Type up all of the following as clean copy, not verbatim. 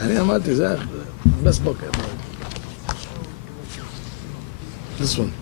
אני אמרתי, זה best book ever. This one.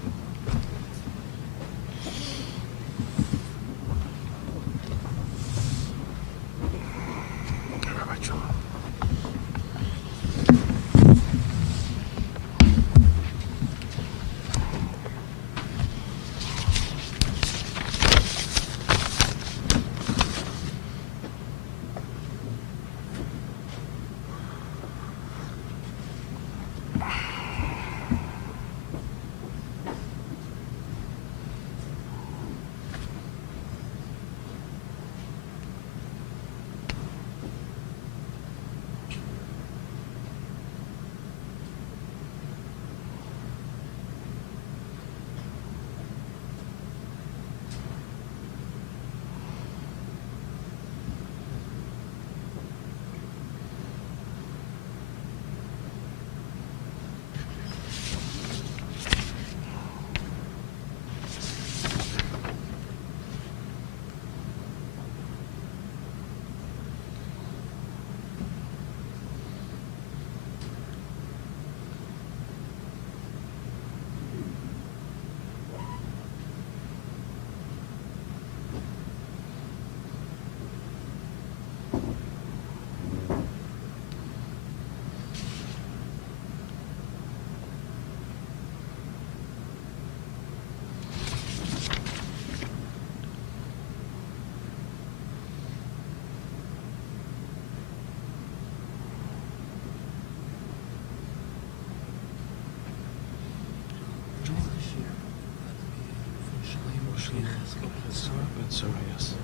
Sorry, yes.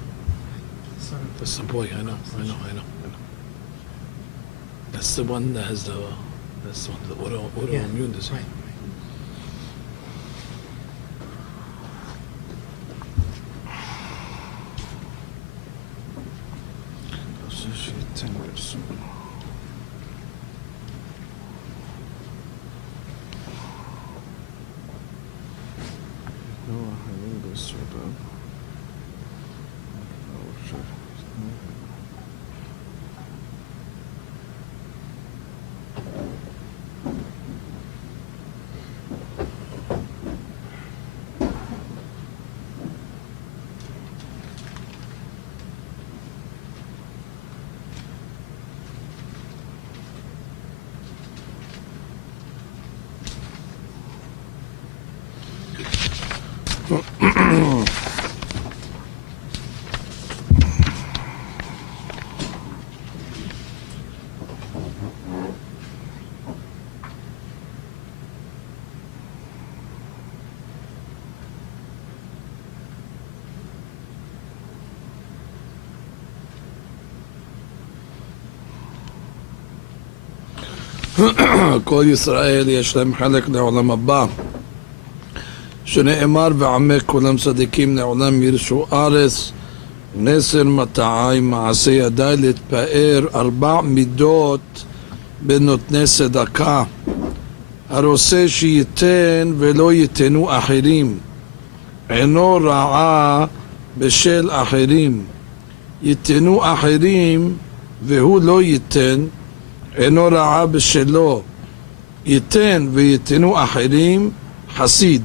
That's the boy, I know. That's the one that has the autoimmune disease. Right. כל ישראל יש להם חלק לעולם הבא, שנאמר ועמק כולם צדיקים לעולם ירשו ארץ, נסר מטעי מעשה ידי להתפאר 4 מידות בנותני צדקה, הרוצה שייתן ולא ייתנו אחרים, אינו רעה בשל אחרים, ייתנו אחרים והוא לא ייתן, אינו רעה בשלו, ייתן וייתנו אחרים חסיד,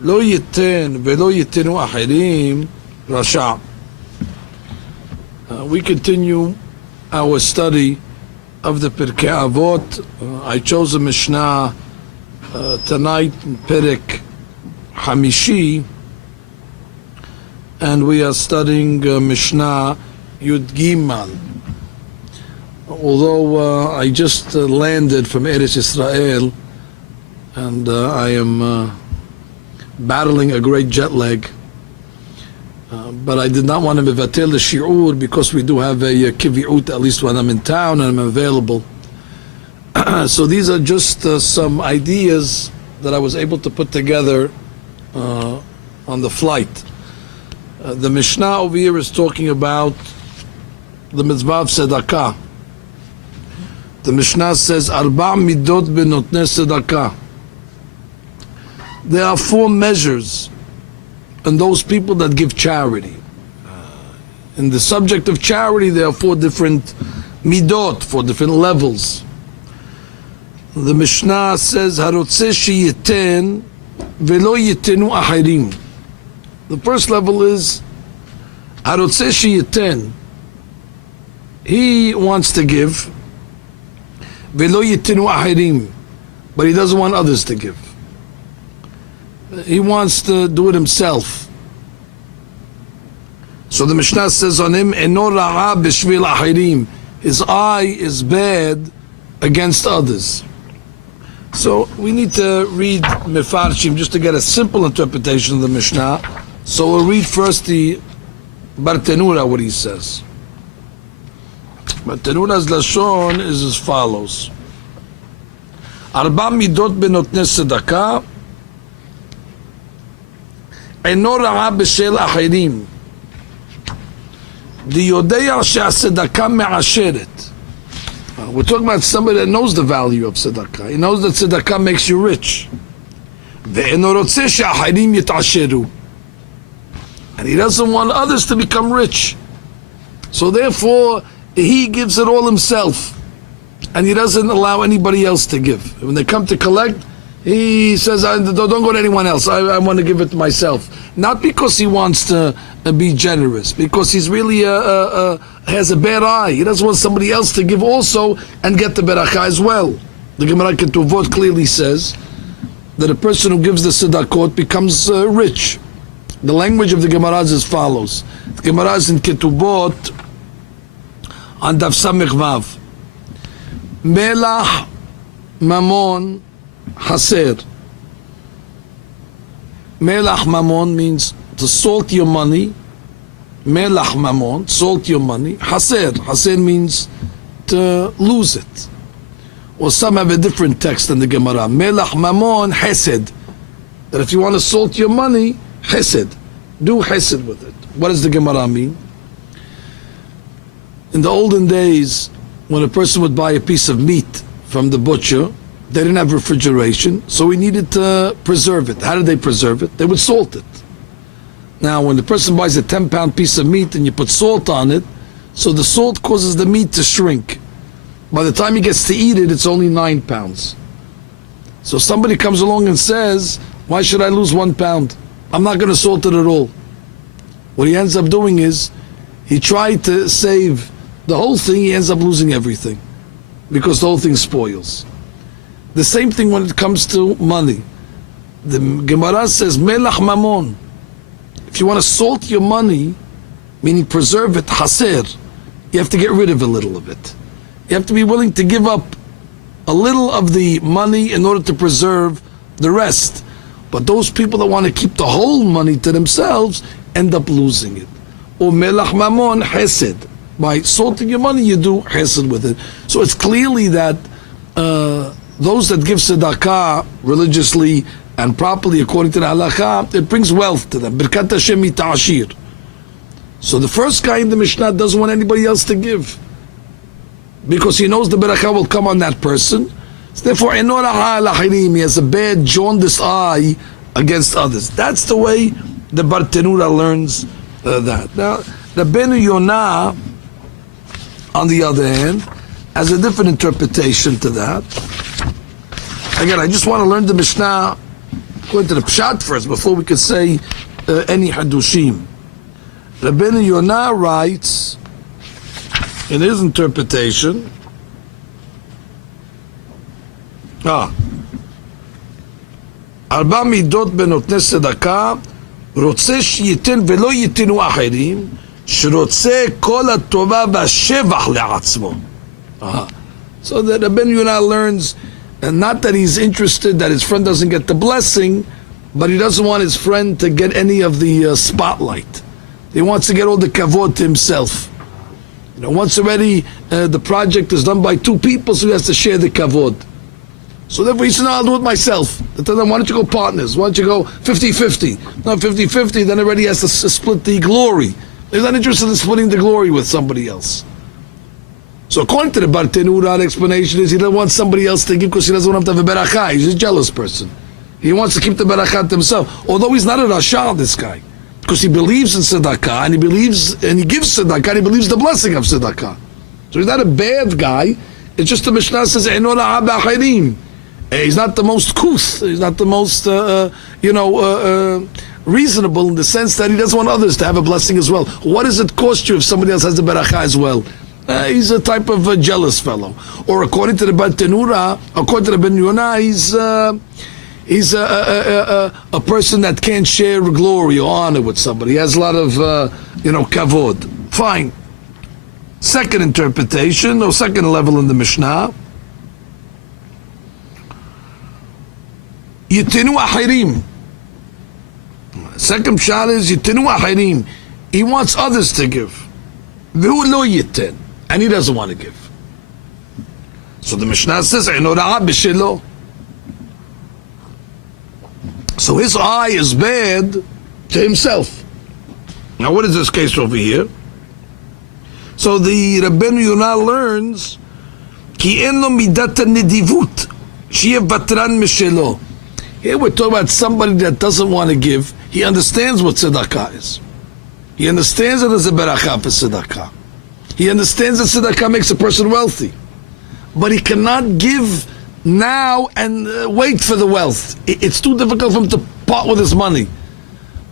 לא ייתן ולא ייתנו אחרים רשע. We continue our study of the Pirkei Avot. I chose a Mishnah tonight in Perek Hamishi, and we are studying Mishnah Yud Gimal. Although I just landed from Eretz Israel and I am battling a great jet lag, but I did not want to mevatel the Shiur because we do have a kiviut at least when I'm in town and I'm available. So these are just some ideas that I was able to put together on the flight. The Mishnah over here is talking about the mitzvah of tzedakah. The Mishnah says, Arba midot benotnei tzedakah. There are 4 measures in those people that give charity. In the subject of charity, there are 4 different midot, for different levels. The Mishnah says, "Harotzeh sheyiten velo yitenu achirim." The first level is harotzeh sheyiten. He wants to give, velo yitenu achirim, but he doesn't want others to give. He wants to do it himself. So the Mishnah says on him, "Eno ra'a b'shvil achirim." His eye is bad against others. So we need to read Mefarshim just to get a simple interpretation of the Mishnah. So we'll read first the Bartenura, what he says. Bartenura's Lashon is as follows. Arba midot benotnei tzedakah, eno ra'a b'shel achirim. Diyodea she'atzedakah me'asheret. We're talking about somebody that knows the value of tzedakah. He knows that tzedakah makes you rich. Ve'eno rotzeh she'achirim yitasheru. And he doesn't want others to become rich. So therefore, he gives it all himself. And he doesn't allow anybody else to give. When they come to collect, he says, don't go to anyone else. I want to give it to myself. Not because he wants to be generous, because he's really has a bad eye. He doesn't want somebody else to give also and get the beracha as well. The Gemara Ketuvot clearly says that a person who gives the tzedakot becomes rich. The language of the Gemara is as follows. The Gemara is in Ketubot on Daf Samech Vav. Melach mamon haser. Melach mamon means to salt your money. Melach mamon, salt your money. Haser, haser means to lose it. Or some have a different text in the Gemara. Melach mamon hesed. That if you want to salt your money, hesed. Do hesed with it. What does the Gemara mean? In the olden days, when a person would buy a piece of meat from the butcher, they didn't have refrigeration, so we needed to preserve it. How did they preserve it? They would salt it. Now, when the person buys a 10-pound piece of meat and you put salt on it, so the salt causes the meat to shrink. By the time he gets to eat it, it's only 9 pounds. So somebody comes along and says, why should I lose 1 pound? I'm not going to salt it at all. What he ends up doing is, he tried to save the whole thing, he ends up losing everything. Because the whole thing spoils. The same thing when it comes to money. The Gemara says, Melach mamon. If you want to salt your money, meaning preserve it, haser, you have to get rid of a little of it. You have to be willing to give up a little of the money in order to preserve the rest. But those people that want to keep the whole money to themselves end up losing it. Or melach mamon hesed. By salting your money, you do hesed with it. So it's clearly that those that give tzedakah religiously and properly according to the halakha, it brings wealth to them. Birkat Hashem mitashir. So the first guy in the Mishnah doesn't want anybody else to give, because he knows the barakah will come on that person. So therefore, he has a bad jaundiced eye against others. That's the way the Bartenura learns that. Now, the Benu Yonah, on the other hand, has a different interpretation to that. Again, I just want to learn the Mishnah according to the Pshat first, before we could say any Hadushim. Rabbeinu Yonah writes, in his interpretation, Arba midot benotnei tzedakah, רוצה שייתן ולא ייתנו אחרים, שרוצה כל הטובה והשבח לעצמו. So that Rabbeinu Yonah learns, and not that he's interested that his friend doesn't get the blessing, but he doesn't want his friend to get any of the spotlight. He wants to get all the kavod to himself. Once already the project is done by 2 people, so he has to share the kavod. So therefore he said, no, I'll do it myself. They tell them, why don't you go partners? Why don't you go 50-50? Not 50-50, then everybody has to split the glory. He's not interested in splitting the glory with somebody else. So according to the Bartenura, the explanation is he doesn't want somebody else to give because he doesn't want him to have a barakah. He's a jealous person. He wants to keep the barakah to himself. Although he's not a Rashal, this guy. Because he believes in tzedakah, and he gives tzedakah, and he believes the blessing of tzedakah. So he's not a bad guy. It's just the Mishnah says, Eino ra'a b'achirim. He's not the most kuth. He's not the most, reasonable in the sense that he doesn't want others to have a blessing as well. What does it cost you if somebody else has the beracha as well? He's a type of a jealous fellow. Or according to the Bartenura, according to the Ben Yonah, he's a person that can't share glory or honor with somebody. He has a lot of, kavod. Fine. Second interpretation, or second level in the Mishnah. Yitinu ahirim. Second shot is Yitinu ahirim. He wants others to give. V'hu lo yitin. And he doesn't want to give. So the Mishnah says, Eino ra'a b'shelo. So his eye is bad to himself. Now what is this case over here? So the Rabbeinu Yonah learns, Ki en lo midat nidivut, shiyev vatran mishelo. Here we're talking about somebody that doesn't want to give. He understands what tzedakah is. He understands that there's a beracha for tzedakah. He understands that tzedakah makes a person wealthy. But he cannot give now and wait for the wealth. It's too difficult for him to part with his money.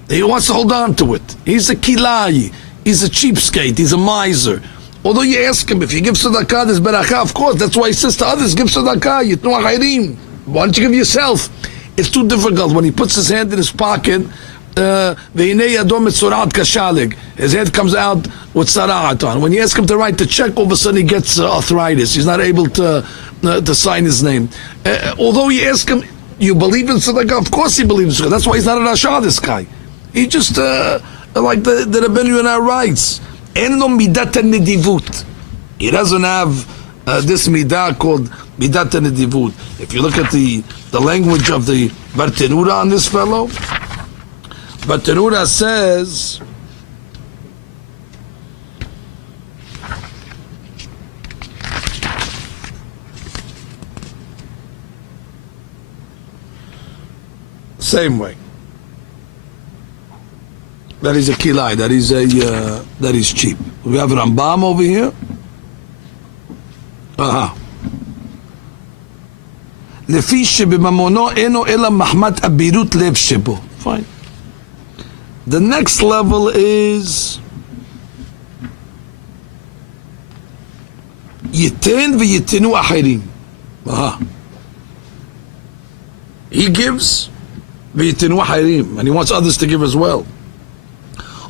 He wants to hold on to it. He's a kilai. He's a cheapskate. He's a miser. Although you ask him, if you give tzedakah, there's beracha, of course. That's why he says to others, give tzedakah. Yitnu achirim. Why don't you give yourself? It's too difficult. When he puts his hand in his pocket, his hand comes out with sara'at on. When you ask him to write the check, all of a sudden he gets arthritis. He's not able to sign his name. Although you ask him, you believe in tzedakah? Of course he believes in tzedakah. That's why he's not a rasha, this guy. He just, like the Rabbeinu Yonah writes, En lo midat nidivut. He doesn't have this midah called midat nidivut. If you look at the language of the Bartenura on this fellow, Bartenura says, same way. That is a kilai. That is cheap. We have Rambam over here. Lefi shebemamono eno ela mahmat abirut lev shebo. Fine. The next level is Yiten v'yitenu achirim. He gives v'yitenu achirim, and he wants others to give as well.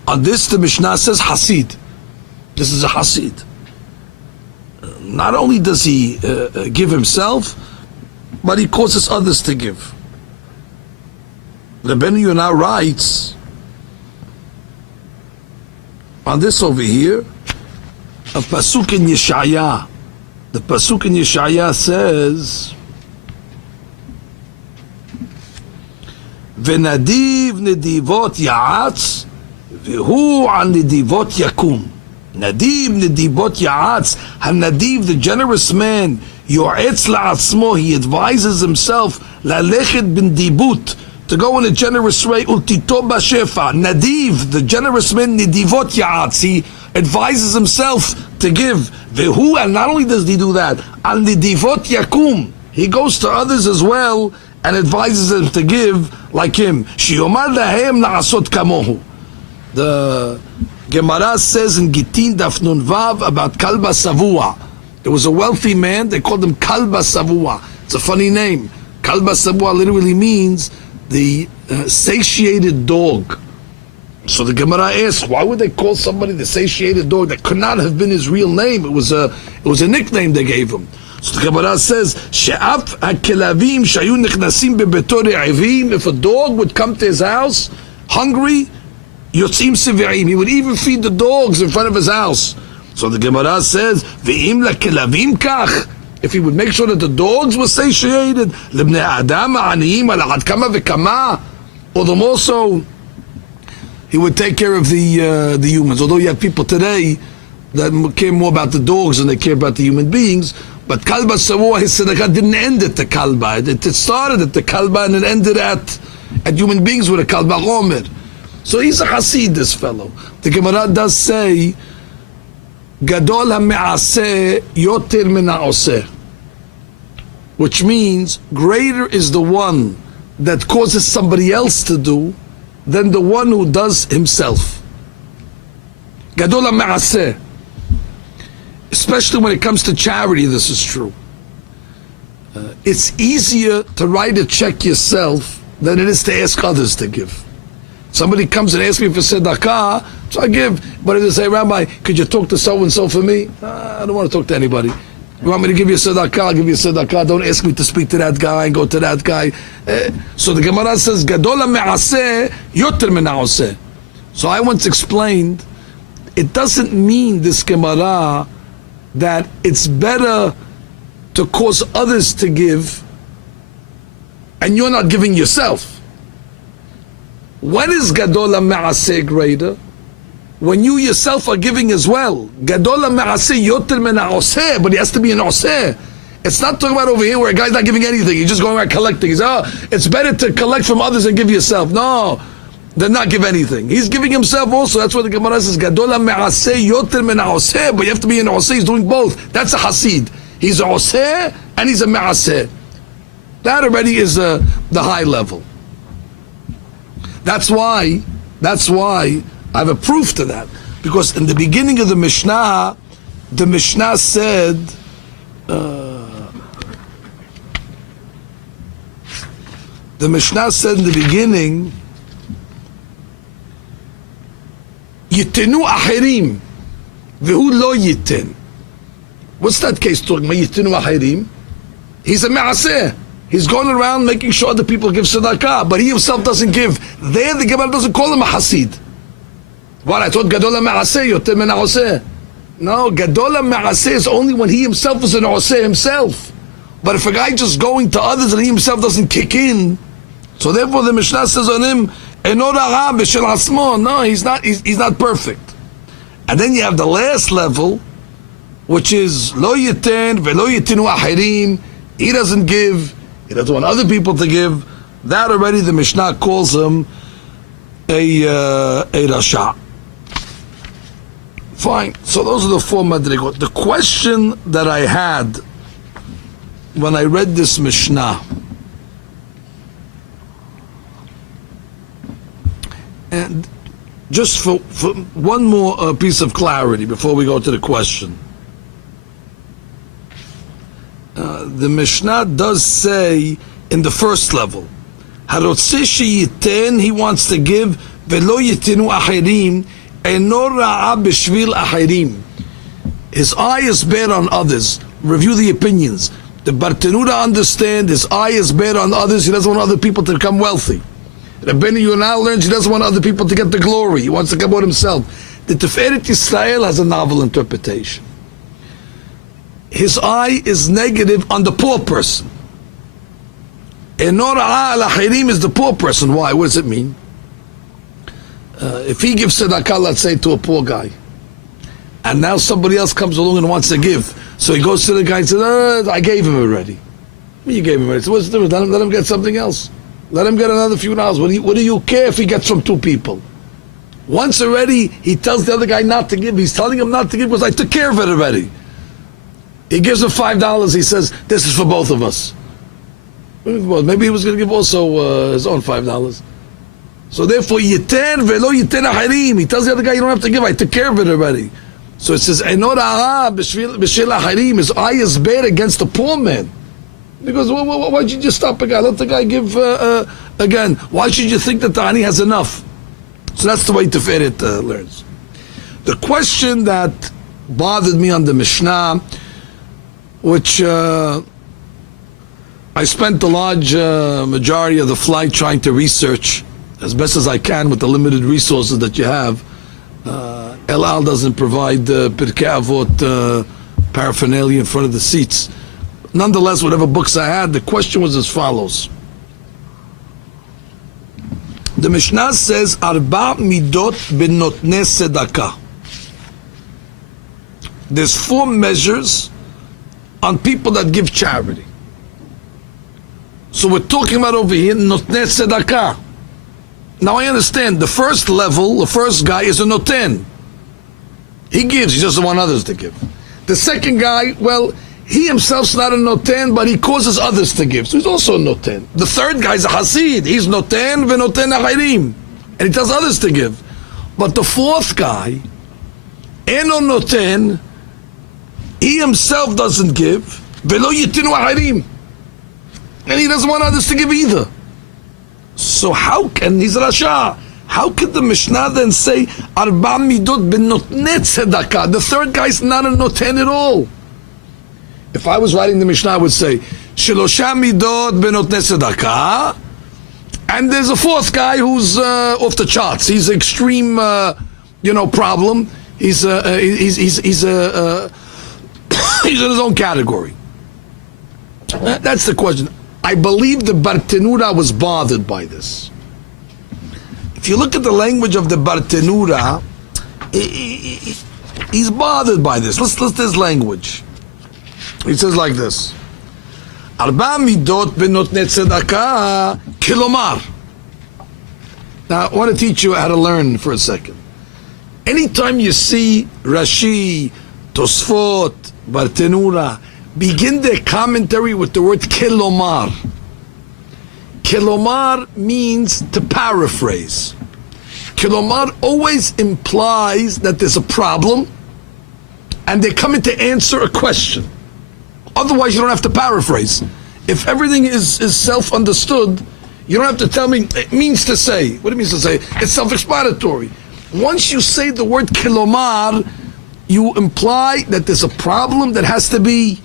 On this, the Mishnah says Hasid. This is a Hasid. Not only does he give himself, but he causes others to give. The Rabbeinu Yonah writes on this over here, a pasuk in Yeshaya. The pasuk in Yeshaya says, "V'nadiv nedivot ya'atz, v'hu al nedivot yakum." Nadiv nedivot ya'atz. HaNadiv, the generous man, yo'etz la'atzmo, he advises himself, la'lechet bin dibut, to go in a generous way, ultito b'shefa. Nadiv, the generous man, nedivot ya'atz, he advises himself to give. Vehu, and not only does he do that, al nedivot yakum, he goes to others as well and advises them to give like him. Shiomar lahem na'asot kamohu. The Gemara says in Gitin Daf Nun Vav about Kalba Savua. There was a wealthy man, they called him Kalba Savua. It's a funny name. Kalba Savua literally means the satiated dog. So the Gemara asks, why would they call somebody the satiated dog? That could not have been his real name. It was a nickname they gave him. So the Gemara says, She'af ha'kelavim shayu nichnasim bebeto re'ivim. If a dog would come to his house hungry, Yotzim Sivirim, he would even feed the dogs in front of his house. So the Gemara says, Ve'im la'kelavim kach. If he would make sure that the dogs were satiated, Libnei Adam ha'aniyim ala'ad kama v'kama, or the more so, he would take care of the humans. Although you have people today that care more about the dogs than they care about the human beings, but Kalba Savua, his tzedakah didn't end at the Kalba. It started at the Kalba and it ended at human beings with a Kalba Gomer. So he's a Hasid, this fellow. The Gemara does say Gadol ha'me'aseh yoter min ha'oseh, which means greater is the one that causes somebody else to do than the one who does himself. Gadol ha'me'aseh. Especially when it comes to charity, this is true. It's easier to write a check yourself than it is to ask others to give. Somebody comes and asks me for tzedakah, so I give. But if they say, Rabbi, could you talk to so-and-so for me? I don't want to talk to anybody. You want me to give you tzedakah? I'll give you tzedakah. Don't ask me to speak to that guy and go to that guy. So the Gemara says, Gadol ha'me'aseh yoter min ha'oseh. So I once explained, it doesn't mean, this Gemara, that it's better to cause others to give and you're not giving yourself. When is Gadol ha'me'aseh greater? When you yourself are giving as well. Gadol ha'me'aseh yoter min ha'oseh, but he has to be an oseh. It's not talking about over here where a guy's not giving anything, he's just going around collecting. He's, it's better to collect from others and give yourself. No, then not give anything. He's giving himself also. That's what the Gemara says, Gadol ha'me'aseh yoter min ha'oseh, but you have to be an oseh. He's doing both. That's a hasid. He's a oseh and he's a me'aseh. That already is the high level. That's why I have a proof to that. Because in the beginning of the Mishnah said, in the beginning, Yitenu ahirim, v'hu lo yiten. What's that case talking about? Yitenu ahirim? He's a me'aseh. He's going around making sure that people give tzedakah, but he himself doesn't give. There, the Gemara doesn't call him a hasid. What, I thought Gadol ha'me'aseh yoter min ha'oseh. No, Gadol ha'me'aseh is only when he himself is an oseh himself. But if a guy just going to others and he himself doesn't kick in, so therefore the Mishnah says on him, Eno ra'a b'shel asmo. No, he's not perfect. And then you have the last level, which is lo yiten ve'lo yitinu ahirim. He doesn't give. He doesn't want other people to give. That already the Mishnah calls him a rasha. Fine. So those are the four madrigot. The question that I had when I read this Mishnah, and just for one more piece of clarity before we go to the question. The Mishnah does say in the first level, Harotzeh sheyiten, he wants to give, velo yitinu ahirim, eno ra'a b'shvil ahirim. His eye is bad on others. Review the opinions. The Bartenuda understand his eye is bad on others. He doesn't want other people to become wealthy. Rabbeinu Yonah learns he doesn't want other people to get the glory. He wants to come out himself. The Tiferet Yisrael has a novel interpretation. His eye is negative on the poor person. Eno ra'a al ahirim is the poor person. Why? What does it mean? If he gives tzedakah, let's say, to a poor guy, and now somebody else comes along and wants to give, so he goes to the guy and says, I gave him already. You gave him already. So what's the difference? Let him get something else. Let him get another few dollars. What do you care if he gets from two people? Once already, he tells the other guy not to give. He's telling him not to give because I took care of it already. He gives him $5. He says, this is for both of us. Well, maybe he was going to give also his own $5. So therefore, yiten velo yiten ahirim. He tells the other guy, you don't have to give. I took care of it already. So it says, eno ra'a b'shvil ahirim. His eye is bad against the poor man. Because why'd you just stop a guy? Let the guy give again. Why should you think that the ani has enough? So that's the way Tiferet learns. The question that bothered me on the Mishnah, which I spent the large majority of the flight trying to research as best as I can with the limited resources that you have. El Al doesn't provide Pirkei Avot paraphernalia in front of the seats. Nonetheless, whatever books I had, the question was as follows. The Mishnah says, Arba midot benotnei tzedakah. There's 4 measures on people that give charity. So we're talking about over here, notnei tzedakah. Now I understand, the first level, the first guy is a noten. He gives, he doesn't want others to give. The second guy, well, he himself's not a noten, but he causes others to give, so he's also a noten. The third guy's a hasid, he's noten v'noten achirim, and he tells others to give. But the fourth guy, eno noten, he himself doesn't give, v'lo yitinu achirim, and he doesn't want others to give either. So how can, he's Rasha, how could the Mishnah then say, Arba midot ben notnei tzedakah? The third guy's not a noten at all. If I was writing the Mishnah, I would say, Shelosha midot ben notnei tzedakah, and there's a fourth guy who's off the charts. He's an extreme, problem. He's he's in his own category. That's the question. I believe the Bartenura was bothered by this. If you look at the language of the Bartenura, he's bothered by this. Let's his language. He says like this: Arba midot benotnei tzedakah kilomar. Now I want to teach you how to learn for a second. Anytime you see Rashi, Tosfot, Bartenura begin their commentary with the word kilomar. Kilomar means to paraphrase. Kilomar always implies that there's a problem and they're coming to answer a question. Otherwise, you don't have to paraphrase. If everything is self-understood, you don't have to tell me, it means to say. What it means to say? It's self-explanatory. Once you say the word kilomar, you imply that there's a problem that has to be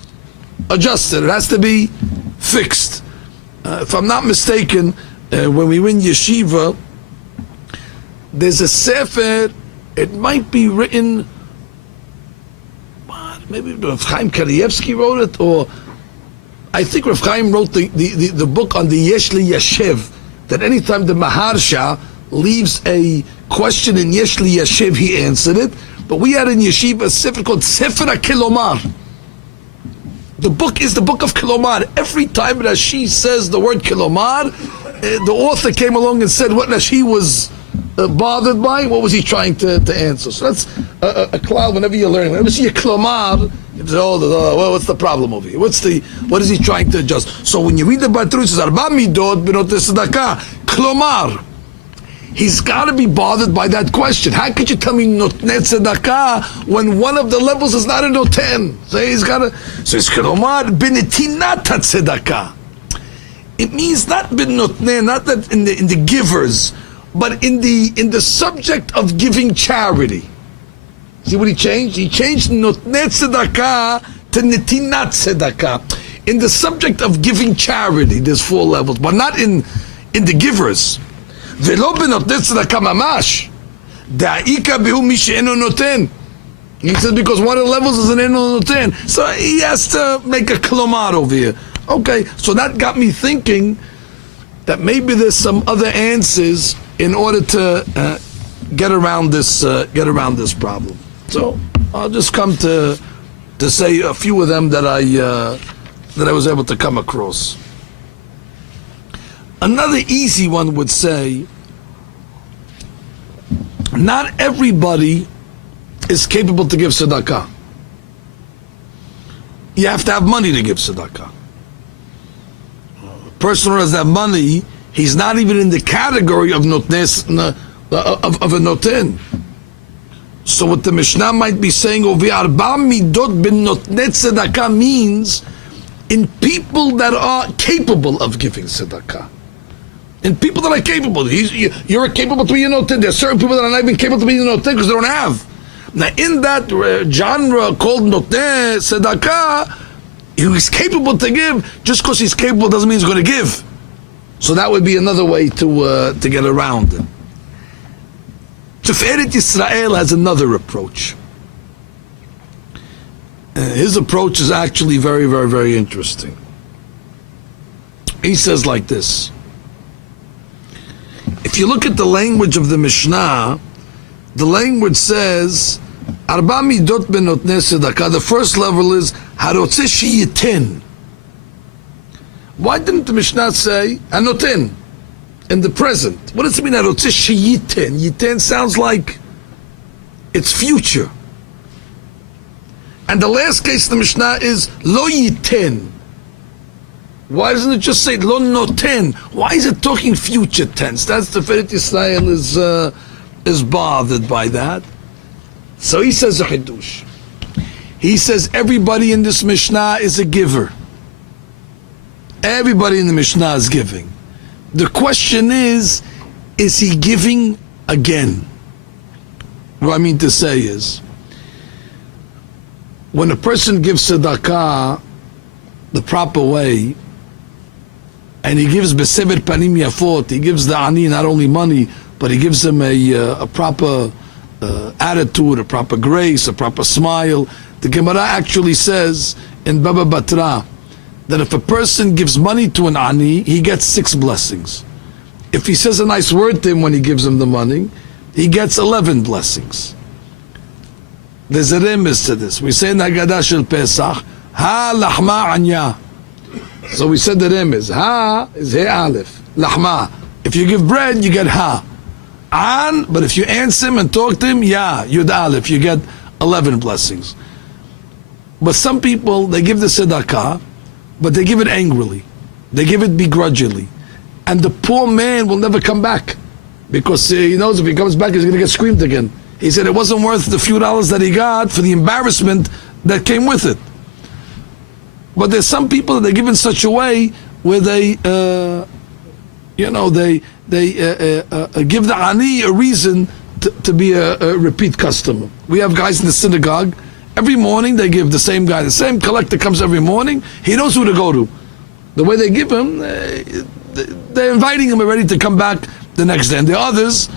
adjusted. It has to be fixed. If I'm not mistaken, when we were in yeshiva, there's a sefer. It might be written. Maybe Rav Chaim Kanievsky wrote it, or I think Rav Chaim wrote the book on the Yesh Liyashiv. That anytime the Maharsha leaves a question in Yesh Liyashiv, he answered it. But we had in yeshiva a sefer called Sefer HaKilomar. The book is the book of Kilomar. Every time Rashi says the word Kilomar, the author came along and said what Rashi was bothered by, what was he trying to answer. So that's a cloud whenever you're learning. Whenever you see a Kilomar, you say, well, what's the problem over here? What is he trying to adjust? So when you read the Bartenura, it says, Arba midot benotnei tzedakah, Kilomar. He's got to be bothered by that question. How could you tell me notnei tzedakah when one of the levels is not a noten? So he's got to. So it's kilomar b'netinat tzedakah. It means not b'notnei, not that in the givers, but in the subject of giving charity. See what he changed? He changed notnei tzedakah to netinat tzedakah. In the subject of giving charity, there's 4 levels, but not in the givers. ולא בנותני צדקה ממש, דאיקה בהו מי שאינו נותן. He says because one of the levels is an אינו נותן. So he has to make a klomar over here. Okay, so that got me thinking that maybe there's some other answers in order to get around this problem. So I'll just come to say a few of them that I was able to come across. Another easy one would say, not everybody is capable to give tzedakah. You have to have money to give tzedakah. A person who doesn't have money, he's not even in the category of notnes, of a noten. So what the Mishnah might be saying over here, Arba midot ben notnei tzedakah means in people that are capable of giving tzedakah. And people that are capable, you're capable to be a noten. There are certain people that are not even capable to be a noten because they don't have. Now, in that genre called notnei tzedakah, he's capable to give. Just because he's capable doesn't mean he's going to give. So that would be another way to get around it. Tiferet Yisrael has another approach. His approach is actually very, very, very interesting. He says like this. If you look at the language of the Mishnah, the language says, Arba midot ben notnei tzedakah. The first level is harotzeh sheyiten. Why didn't the Mishnah say hanoten in the present? What does it mean harotzeh sheyiten? Yiten sounds like it's future. And the last case in the Mishnah is lo yiten. Why doesn't it just say lo noten? Why is it talking future tense? That's the Tiferet Yisrael is bothered by that. So he says a chidush. He says everybody in this Mishnah is a giver. Everybody in the Mishnah is giving. The question is he giving again? What I mean to say is, when a person gives tzedakah the proper way, and he gives besever panim yafot, he gives the ani not only money, but he gives him a proper attitude, a proper grace, a proper smile. The Gemara actually says in Baba Batra that if a person gives money to an ani, he gets 6 blessings. If he says a nice word to him when he gives him the money, he gets 11 blessings. There's a remiss to this. We say in Haggadah Shel Pesach, Ha lahma anya. So we said the remiss. Ha is He Aleph. Lahma. If you give bread, you get Ha. An, but if you answer him and talk to him, Ya, Yud Aleph, you get 11 blessings. But some people, they give the tzedakah, but they give it angrily. They give it begrudgingly. And the poor man will never come back. Because he knows if he comes back, he's going to get screamed again. He said it wasn't worth the few dollars that he got for the embarrassment that came with it. But there's some people that they give in such a way where they, give the ani a reason to be a repeat customer. We have guys in the synagogue. Every morning they give the same guy. The same collector comes every morning. He knows who to go to. The way they give him, they're inviting him already to come back the next day. And the others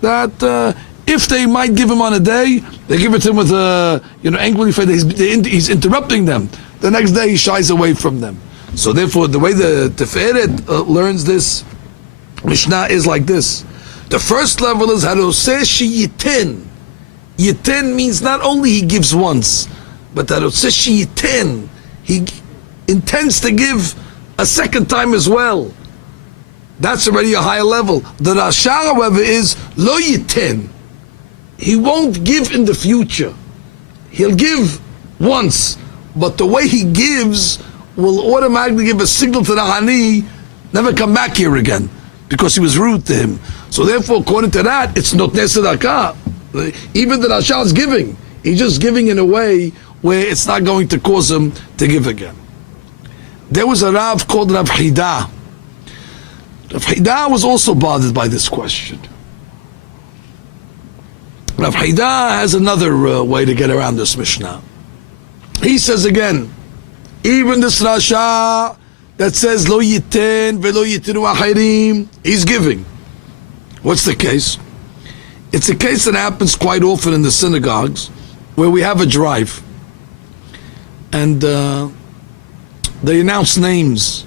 that if they might give him on a day, they give it to him with angrily face. He's interrupting them. The next day he shies away from them. So therefore, the way the Tiferet learns this Mishnah is like this. The first level is haroseh sheyiten. Yiten means not only he gives once, but haroseh sheyiten, he intends to give a second time as well. That's already a higher level. The Rasha, however, is lo yiten. He won't give in the future. He'll give once, but the way he gives will automatically give a signal to the Hani, never come back here again, because he was rude to him. So therefore, according to that, it's not tzedakah. Even the Rasha is giving. He's just giving in a way where it's not going to cause him to give again. There was a Rav called Rav Hida. Rav Hida was also bothered by this question. Rav Hida has another way to get around this Mishnah. He says again, even this Rasha that says lo yiten velo yitinu achirim, he's giving. What's the case? It's a case that happens quite often in the synagogues where we have a drive and they announce names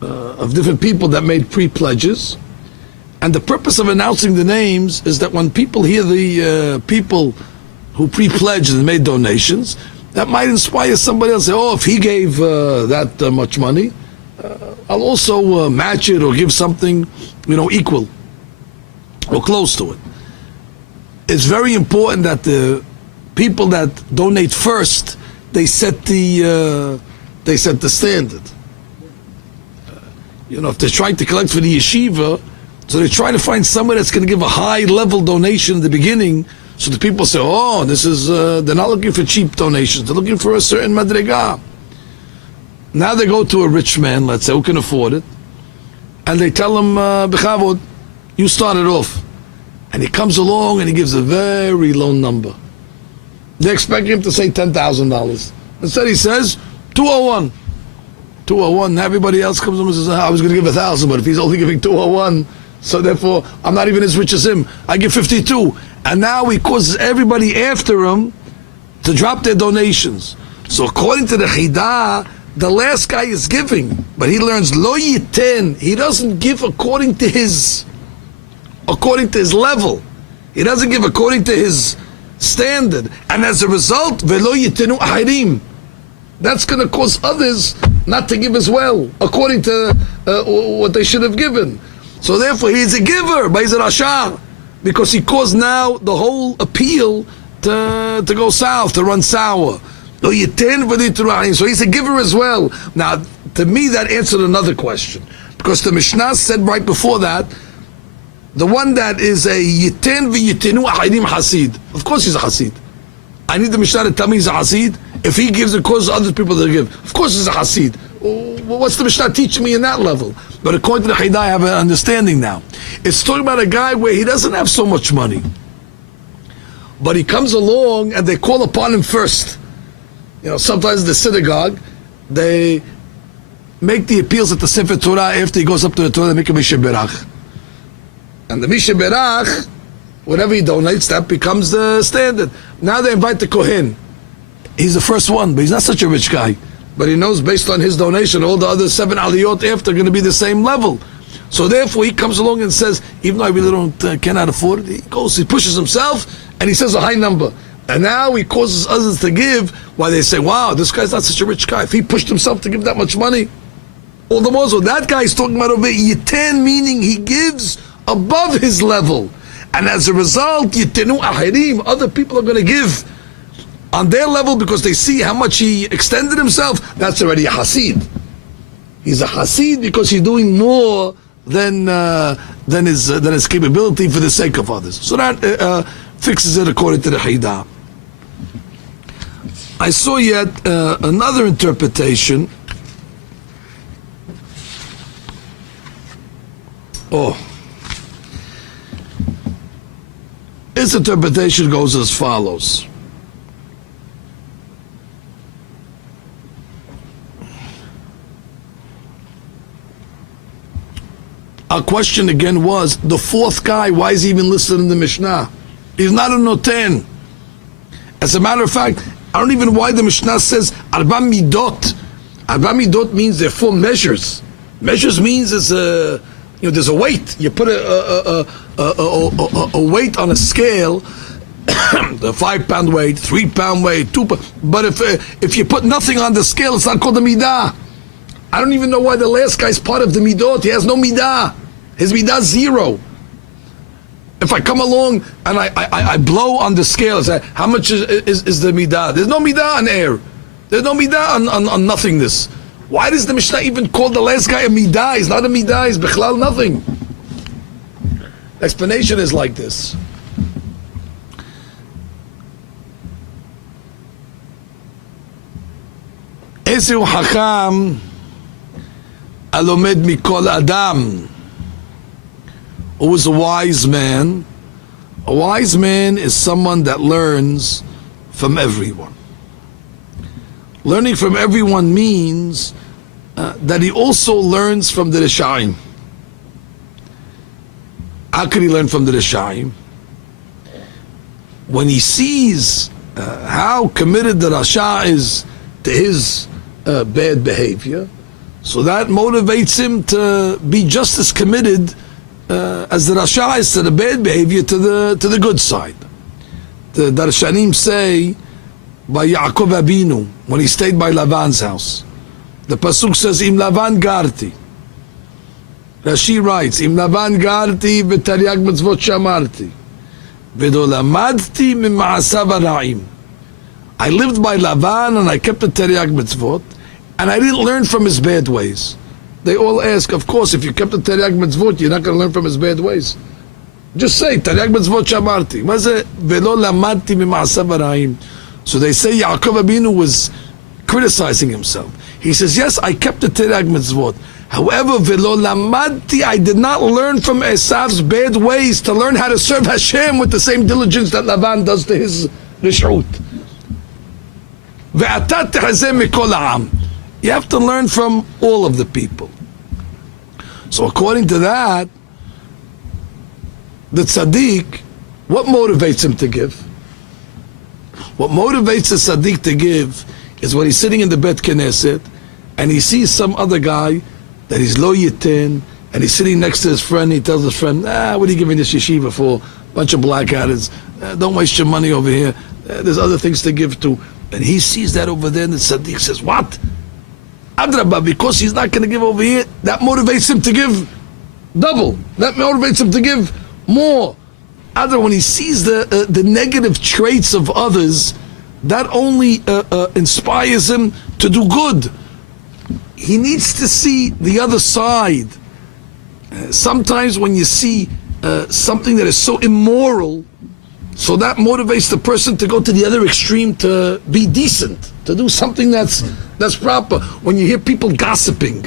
of different people that made pre-pledges, and the purpose of announcing the names is that when people hear the people who pre-pledged and made donations, that might inspire somebody else to say, oh, if he gave that much money, I'll also match it or give something, equal or close to it. It's very important that the people that donate first, they set the standard. If they're trying to collect for the yeshiva, so they try to find somebody that's going to give a high level donation in the beginning, so the people say, oh, this is, they're not looking for cheap donations, they're looking for a certain madrega. Now they go to a rich man, let's say, who can afford it, and they tell him, Bechavod, you start it off. And he comes along and he gives a very low number. They expect him to say $10,000. Instead he says, 201. 201, and everybody else comes and says, I was going to give 1,000, but if he's only giving 201, so therefore I'm not even as rich as him, I give 52. And now he causes everybody after him to drop their donations. So according to the Chidah, the last guy is giving, but he learns lo yiten. He doesn't give according to his level. He doesn't give according to his standard. And as a result, velo yitenu ahirim. That's going to cause others not to give as well, according to what they should have given. So therefore, he's a giver, but he's a Rasha, because he caused now the whole appeal to go south, to run sour. So he's a giver as well. Now, to me, that answered another question. Because the Mishnah said right before that, the one that is a yiten v'yitenu ahidim hasid. Of course he's a hasid. I need the Mishnah to tell me he's a hasid. If he gives, it causes other people to give. Of course he's a hasid. What's the Mishnah teaching me in that level? But according to the Haidah, I have an understanding now. It's talking about a guy where he doesn't have so much money. But he comes along and they call upon him first. You know, sometimes the synagogue, they make the appeals at the Sefer Torah after he goes up to the Torah, they make a Mishnah Berach. And the Mishnah Berach, whatever he donates, that becomes the standard. Now they invite the Kohen. He's the first one, but he's not such a rich guy. But he knows based on his donation, all the other 7 aliyot after are going to be the same level. So therefore he comes along and says, even though I really cannot afford it, he pushes himself and he says a high number. And now he causes others to give, while they say, wow, this guy's not such a rich guy. If he pushed himself to give that much money, all the more so. That guy is talking about over yiten, meaning he gives above his level. And as a result, yitenu ahirim, other people are going to give on their level because they see how much he extended himself. That's already a hasid. He's a hasid because he's doing more than his capability for the sake of others. So that fixes it according to the Haidah. I saw yet another interpretation. Its interpretation goes as follows. Our question again was, the fourth guy, why is he even listed in the Mishnah? He's not a noten. As a matter of fact, I don't even know why the Mishnah says arba midot. Arba midot means they're full measures. Measures means there's a weight. You put a weight on a scale, the 5-pound weight, 3-pound weight, 2 pound. But if you put nothing on the scale, it's not called a midah. I don't even know why the last guy's part of the midot. He has no midah. His midah is 0. If I come along and I blow on the scale and say, how much is the midah? There's no midah on air. There's no midah on nothingness. Why does the Mishnah even call the last guy a midah? He's not a midah, he's bichlal nothing. Explanation is like this. Eseu hakam alomed mikol adam. Who is a wise man? A wise man is someone that learns from everyone. Learning from everyone means that he also learns from the Rishaim. How can he learn from the Rishaim? When he sees how committed the Rasha is to his bad behavior, so that motivates him to be just as committed as the Rasha is to the bad behavior to the good side. The Darshanim say by Yaakov Abinu when he stayed by Lavan's house. The pasuk says Im Lavan garti. Rashi writes Im Lavan garti v'taryag mitzvot shamarti v'do lamadti mima'asav hara'im. I lived by Lavan and I kept the taryag mitzvot and I didn't learn from his bad ways. They all ask, of course, if you kept the taryag mitzvot, you're not going to learn from his bad ways. Just say taryag mitzvot shamarti. What is it? V'lo lamadti mima'asav hara'im. So they say Yaakov Abinu was criticizing himself. He says, yes, I kept the taryag mitzvot. However, v'lo lamadti, I did not learn from Esav's bad ways to learn how to serve Hashem with the same diligence that Lavan does to his rishut. Ve'atat tehazeh mikol ha'am. You have to learn from all of the people. So according to that, the tzaddik, what motivates him to give? What motivates the tzaddik to give is when he's sitting in the Bet Knesset and he sees some other guy that he's lo yitin and he's sitting next to his friend. He tells his friend, what are you giving this yeshiva for? Bunch of blackguards. Don't waste your money over here. There's other things to give to. And he sees that over there and the tzaddik says, what? Adrabah, because he's not going to give over here, that motivates him to give double. That motivates him to give more. When he sees the negative traits of others, that only inspires him to do good. He needs to see the other side. Sometimes when you see something that is so immoral, so that motivates the person to go to the other extreme, to be decent, to do something that's proper. When you hear people gossiping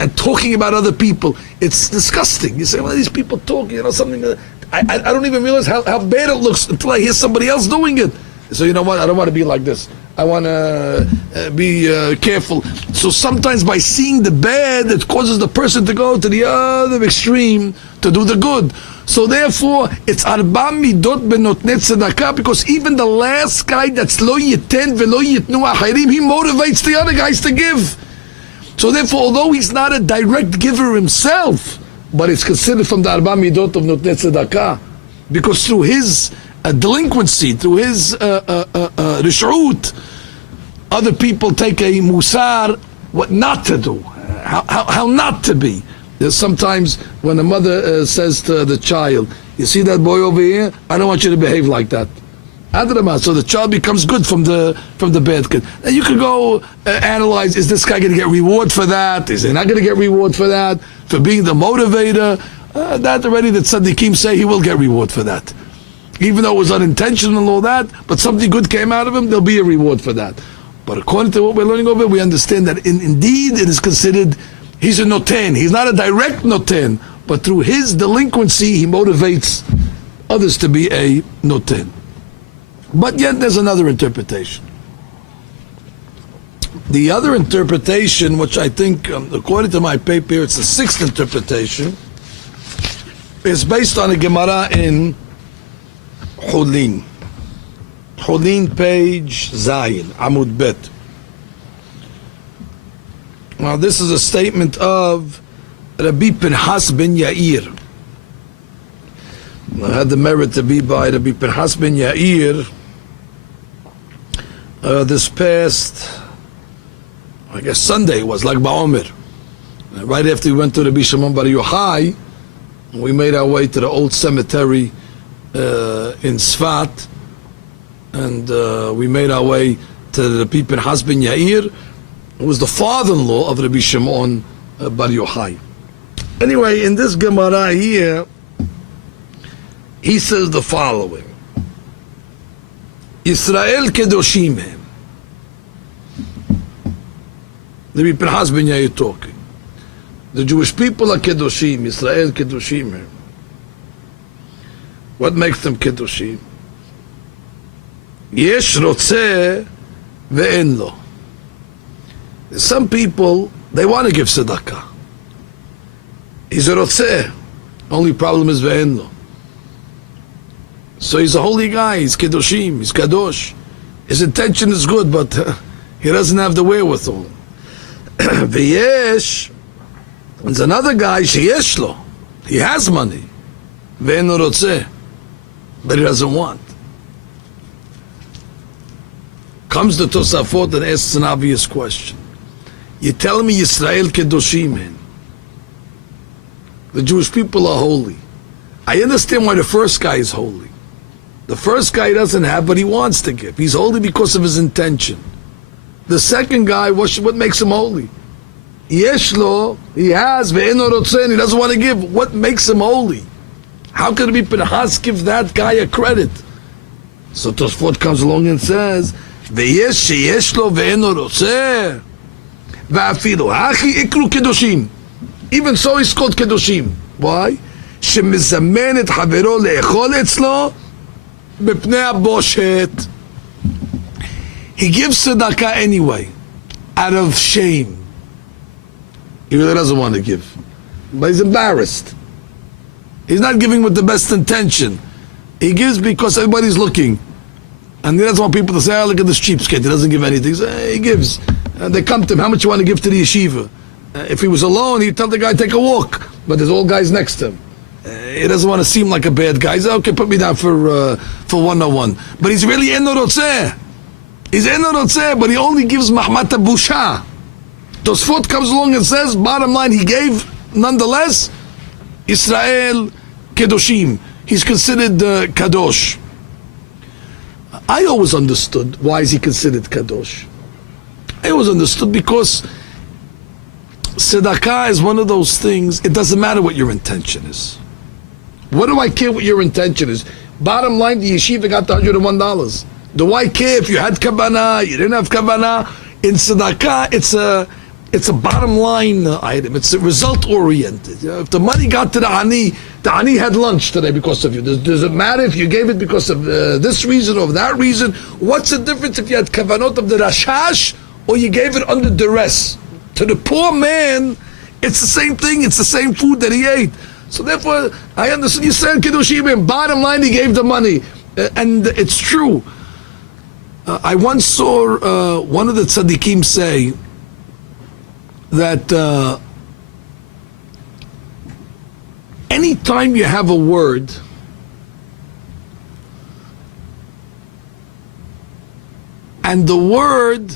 and talking about other people, it's disgusting. You say, well, these people talk, something. I don't even realize how bad it looks until I hear somebody else doing it. So you know what? I don't want to be like this. I want to be careful. So sometimes by seeing the bad, it causes the person to go to the other extreme to do the good. So therefore, it's arba midot benotnei tzedakah, because even the last guy that's lo yiten velo yitnu achirim, he motivates the other guys to give. So therefore, although he's not a direct giver himself, but it's considered from the arba midot of notnei tzedakah, because through his delinquency, through his rish'ut, other people take a musar, what not to do, how not to be. There's sometimes when a mother says to the child, you see that boy over here? I don't want you to behave like that. So the child becomes good from the bad kid. And you could go analyze, is this guy going to get reward for that? Is he not going to get reward for that? For being the motivator? That already, the tzaddikim say he will get reward for that. Even though it was unintentional and all that, but something good came out of him, there'll be a reward for that. But according to what we're learning over, we understand that indeed it is considered, he's a noten. He's not a direct noten, but through his delinquency, he motivates others to be a noten. But yet there's another interpretation. The other interpretation, which I think, according to my paper, it's the sixth interpretation, is based on a Gemara in Hulin. Hulin, page Zayin, Amud Bet. Now this is a statement of Rabbi Pinhas ben Yair. I had the merit to be by Rabbi Pinhas ben Yair this past, I guess Sunday was, like Ba'omer. Right after we went to Rabbi Shimon Bar Yochai, we made our way to the old cemetery in Sfat, and we made our way to Rabbi Pinhas ben Yair, who was the father-in-law of Rabbi Shimon Bar Yochai. Anyway, in this Gemara here, he says the following: Yisrael kedoshim hem. Rabbi Pinhas ben Yair talking. The Jewish people are kedoshim. Yisrael kedoshim hem. What makes them kedoshim? Yesh rotzeh ve'en lo. Some people, they want to give tzedakah. He's a rotzeh. Only problem is ve'en lo. So he's a holy guy, he's kedoshim, he's kadosh. His intention is good, but he doesn't have the wherewithal. V'yesh, there's another guy, sheyesh lo. He has money. Ve'en lo rotzeh. But he doesn't want. Comes the Tosafot and asks an obvious question. You tell me Yisrael kedoshim hen. The Jewish people are holy. I understand why the first guy is holy. The first guy doesn't have, but he wants to give. He's holy because of his intention. The second guy, what makes him holy? Yesh lo, he has, ve'eno rotzen, he doesn't want to give. What makes him holy? How could it be Pinhas give that guy a credit? So Tosfot comes along and says, ve'yesh sheyesh lo ve'eno rotzeh, ve'afilu hachi ikru kedoshim. Even so, he's called kedoshim. Why? Shemizamen et havero le'echol etzlo b'pnei haboshet. He gives tzedakah anyway, out of shame. He really doesn't want to give, but he's embarrassed. He's not giving with the best intention. He gives because everybody's looking. And he doesn't want people to say, oh, look at this cheapskate, he doesn't give anything. He gives. And they come to him, how much you want to give to the yeshiva? If he was alone, he'd tell the guy, take a walk. But there's all guys next to him. He doesn't want to seem like a bad guy. He says, okay, put me down for 101. But he's really eno rotzeh. He's eno rotzeh, but he only gives mahmata busha. Tosfot comes along and says, bottom line, he gave nonetheless. Israel kedoshim. He's considered kadosh. I always understood why is he considered kadosh. I always understood because tzedakah is one of those things, it doesn't matter what your intention is. What do I care what your intention is? Bottom line, the yeshiva got the $101. Do I care if you had kavanah, you didn't have kavanah? In tzedakah, it's a bottom line item. It's result oriented. If the money got to the ani had lunch today because of you. Does it matter if you gave it because of this reason or that reason? What's the difference if you had kavanot of the rashash or you gave it under duress? To the poor man, it's the same thing. It's the same food that he ate. So therefore, I understand you said kiddushim. Bottom line, he gave the money, and it's true. I once saw one of the tzaddikim say that anytime you have a word and the word,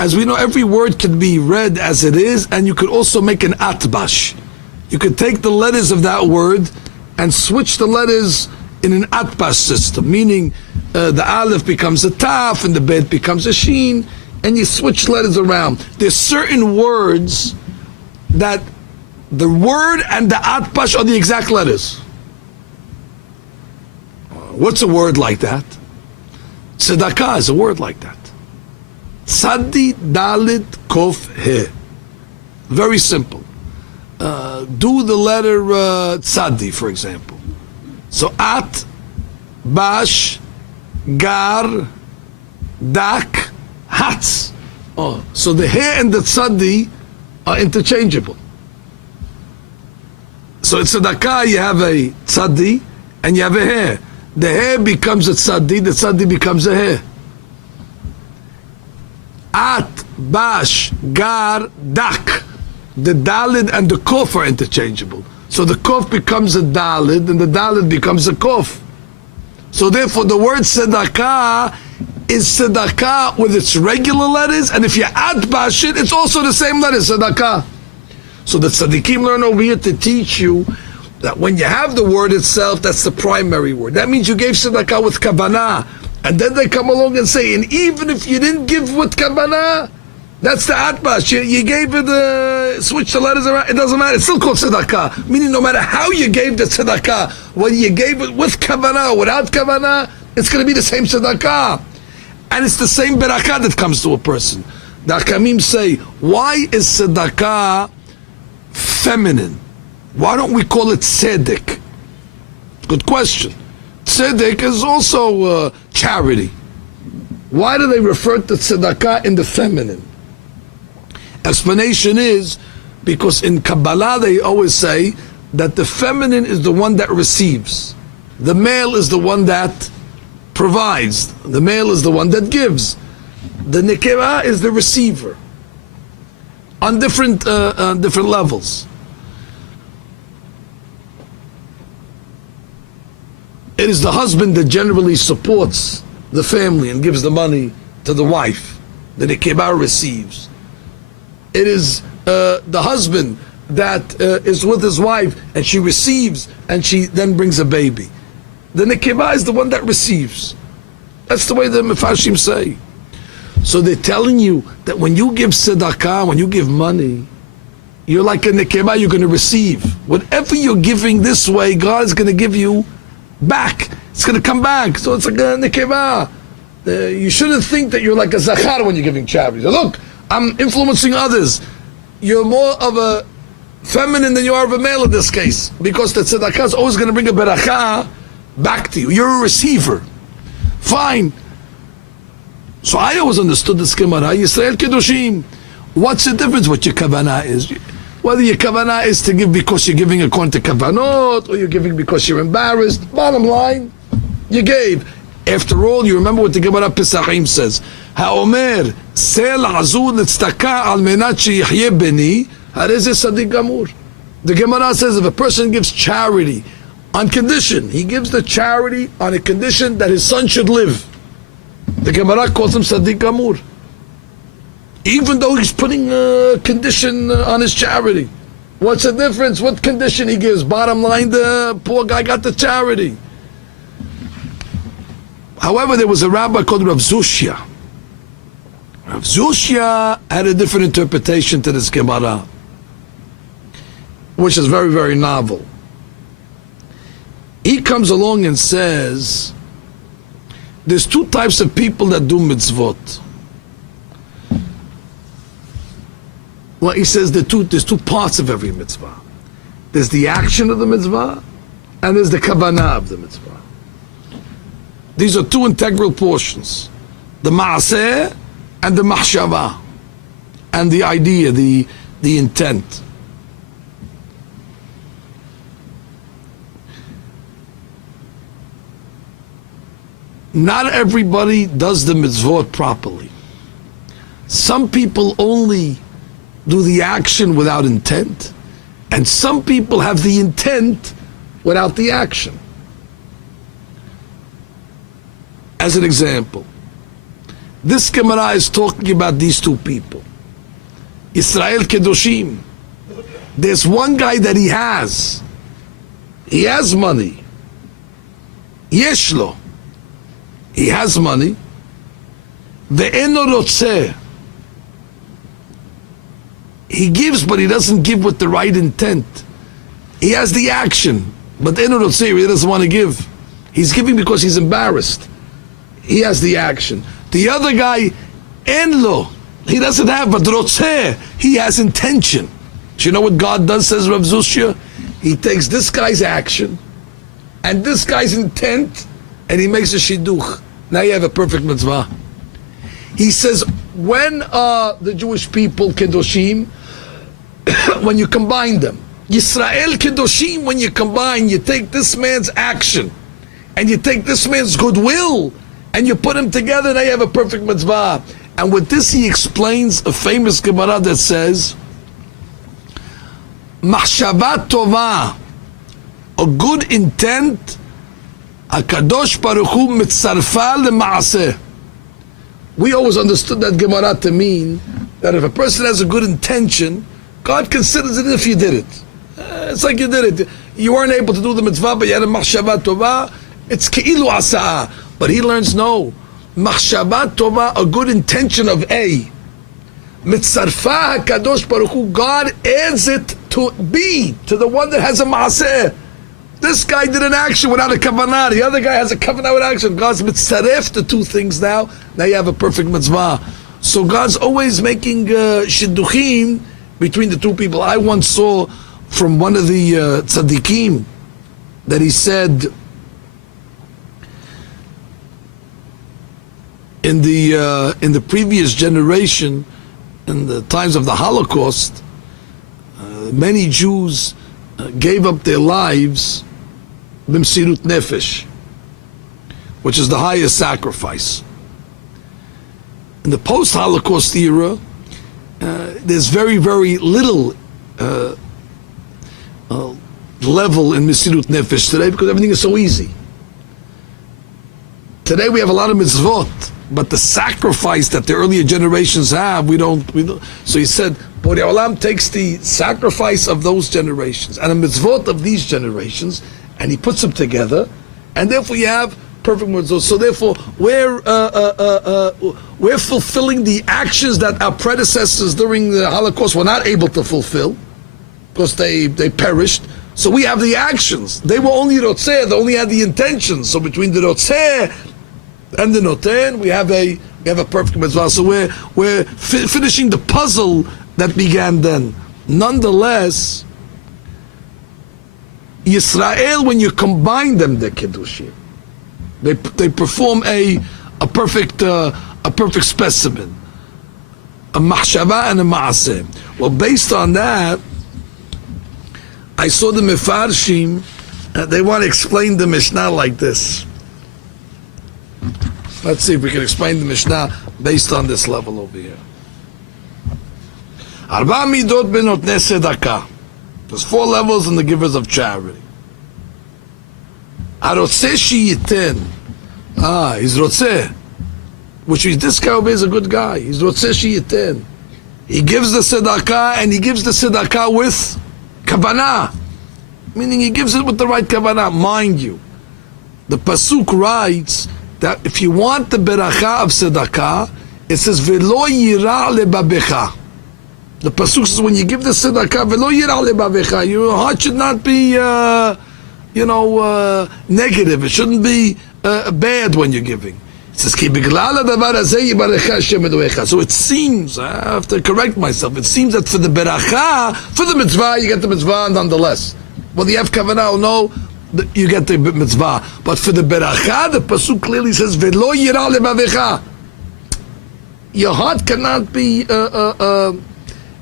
as we know, every word can be read as it is, and you could also make an atbash. You could take the letters of that word and switch the letters in an atbash system, meaning the aleph becomes a taf and the bet becomes a sheen, and you switch letters around. There's certain words that the word and the atbash are the exact letters. What's a word like that? Tzedakah is a word like that. Tzadi Dalit Kof He. Very simple. Do the letter tzadi, for example. So at, bash, gar, dak, hats. Oh, so the he and the tzadi are interchangeable. So it's tzedakah, you have a tzadi and you have a he. The he becomes a tzadi, the tzadi becomes a he. At, bash, gar, dak. The dalid and the kof are interchangeable. So the kof becomes a dalid and the dalid becomes a kof. So therefore the word tzedakah is tzedakah with its regular letters, and if you add bash it, it's also the same letters, tzedakah. So the tzaddikim learn over here to teach you that when you have the word itself, that's the primary word. That means you gave tzedakah with kavanah. And then they come along and say, and even if you didn't give with kavanah, that's the atbash. You gave it, switch the letters around, it doesn't matter. It's still called tzedakah. Meaning no matter how you gave the tzedakah, whether you gave it with kavanah or without kavanah, it's going to be the same tzedakah. And it's the same berakah that comes to a person. The Hakamim say, why is tzedakah feminine? Why don't we call it tzedek? Good question. Tzedek is also charity. Why do they refer to tzedakah in the feminine? Explanation is because in Kabbalah they always say that the feminine is the one that receives. The male is the one that provides. The male is the one that gives. The nekera is the receiver. On different levels. It is the husband that generally supports the family and gives the money to the wife. The nekeba receives. It is the husband that is with his wife and she receives and she then brings a baby. The nekeba is the one that receives. That's the way the Mefashim say. So they're telling you that when you give tzedakah, when you give money, you're like a nekeba, you're going to receive. Whatever you're giving this way, God is going to give you back. It's going to come back. So it's like a nekeba. You shouldn't think that you're like a zachar when you're giving charity. Look, I'm influencing others. You're more of a feminine than you are of a male in this case, because the tzedakah is always going to bring a berakah back to you. You're a receiver. Fine. So I always understood this Gemara. Yisrael Kedoshim. What's the difference what your kavanah is? Whether your kavanah is to give because you're giving according to kavanot, or you're giving because you're embarrassed. Bottom line, you gave. After all, you remember what the Gemara Pesachim says. Ha'omer, sel azud tzedakah al menat sheyihyeh beni, harei ze sadik gamur. The Gemara says if a person gives charity on condition, he gives the charity on a condition that his son should live. The Gemara calls him sadik gamur. Even though he's putting a condition on his charity. What's the difference? What condition he gives? Bottom line, the poor guy got the charity. However, there was a rabbi called Rav Zushya. Rav Zushya had a different interpretation to this Gemara, which is very, very novel. He comes along and says, there's two types of people that do mitzvot. Well, he says there's two parts of every mitzvah. There's the action of the mitzvah, and there's the kavanah of the mitzvah. These are two integral portions: the ma'aseh and the mahshava, and the idea, the intent. Not everybody does the mitzvot properly. Some people only do the action without intent, and some people have the intent without the action. As an example, this Gemara is talking about these two people, Israel Kedoshim. There's one guy that he has money, Yeshlo. He has money. Ve'eno rotzeh. He gives, but he doesn't give with the right intent. He has the action, but eno rotzeh, he doesn't want to give. He's giving because he's embarrassed. He has the action. The other guy, enlo, he doesn't have, but rotzeh, he has intention. Do you know what God does, says Rav Zushya? He takes this guy's action and this guy's intent, and he makes a shidduch. Now you have a perfect mitzvah. He says, when the Jewish people kedoshim, when you combine them, Yisrael kedoshim, when you combine, you take this man's action and you take this man's goodwill and you put them together, now you have a perfect mitzvah. And with this he explains a famous Gemara that says, Machshavat Tovah, a good intent, HaKadosh Baruch Hu mitzarfa le'maaseh. We always understood that Gemara to mean that if a person has a good intention, God considers it if you did it. It's like you did it. You weren't able to do the mitzvah, but you had a machshavat tovah. It's ke'ilu asa'ah. But he learns no. Machshavat tovah, a good intention of A. Mitzarfa HaKadosh Baruch Hu, God adds it to B, to the one that has a maaseh. This guy did an action without a kavanah. The other guy has a kavanah with action. God's mitzaref the two things now. Now you have a perfect mitzvah. So God's always making shidduchim between the two people. I once saw from one of the tzaddikim that he said in the previous generation, in the times of the Holocaust, many Jews gave up their lives b'msirut nefesh, which is the highest sacrifice. In the post-Holocaust era, there's very, very little level in Mesirut Nefesh today because everything is so easy. Today we have a lot of mitzvot, but the sacrifice that the earlier generations have, we don't. So he said, Borei Olam takes the sacrifice of those generations and the mitzvot of these generations, and he puts them together, and therefore you have perfect mitzvot. So therefore, we're fulfilling the actions that our predecessors during the Holocaust were not able to fulfill because they perished. So we have the actions. They were only rotzeh, they only had the intentions. So between the rotzeh and the noten, we have a perfect mitzvah. So we're finishing the puzzle that began then. Nonetheless, Yisrael, when you combine them, the Kedushim, they perform a perfect specimen, a mahshava and a maaseh. Well, based on that, I saw the Mefarshim, they want to explain the Mishnah like this. Let's see if we can explain the Mishnah based on this level over here. Arba midot benotnei tzedakah. There's 4 levels in the givers of charity. Harotzeh sheyiten. He's rotzeh. Which means this guy is a good guy. He's rotzeh sheyiten. He gives the tzedakah, and he gives the tzedakah with kavanah. Meaning he gives it with the right kavanah. Mind you, the pasuk writes that if you want the beracha of tzedakah, it says velo yira lebabecha. The pasuk says when you give the tzedakah, velo yira lebabecha, your heart should not be negative. It shouldn't be bad when you're giving. It says ki biglal hadavar hazeh yibarecha Hashem elohecha. So it seems, I have to correct myself, it seems that for the beracha, for the mitzvah, you get the mitzvah nonetheless. Whether you have kavanah or no, you get the mitzvah. But for the beracha, the pasuk clearly says velo yira lebabecha. Your heart cannot be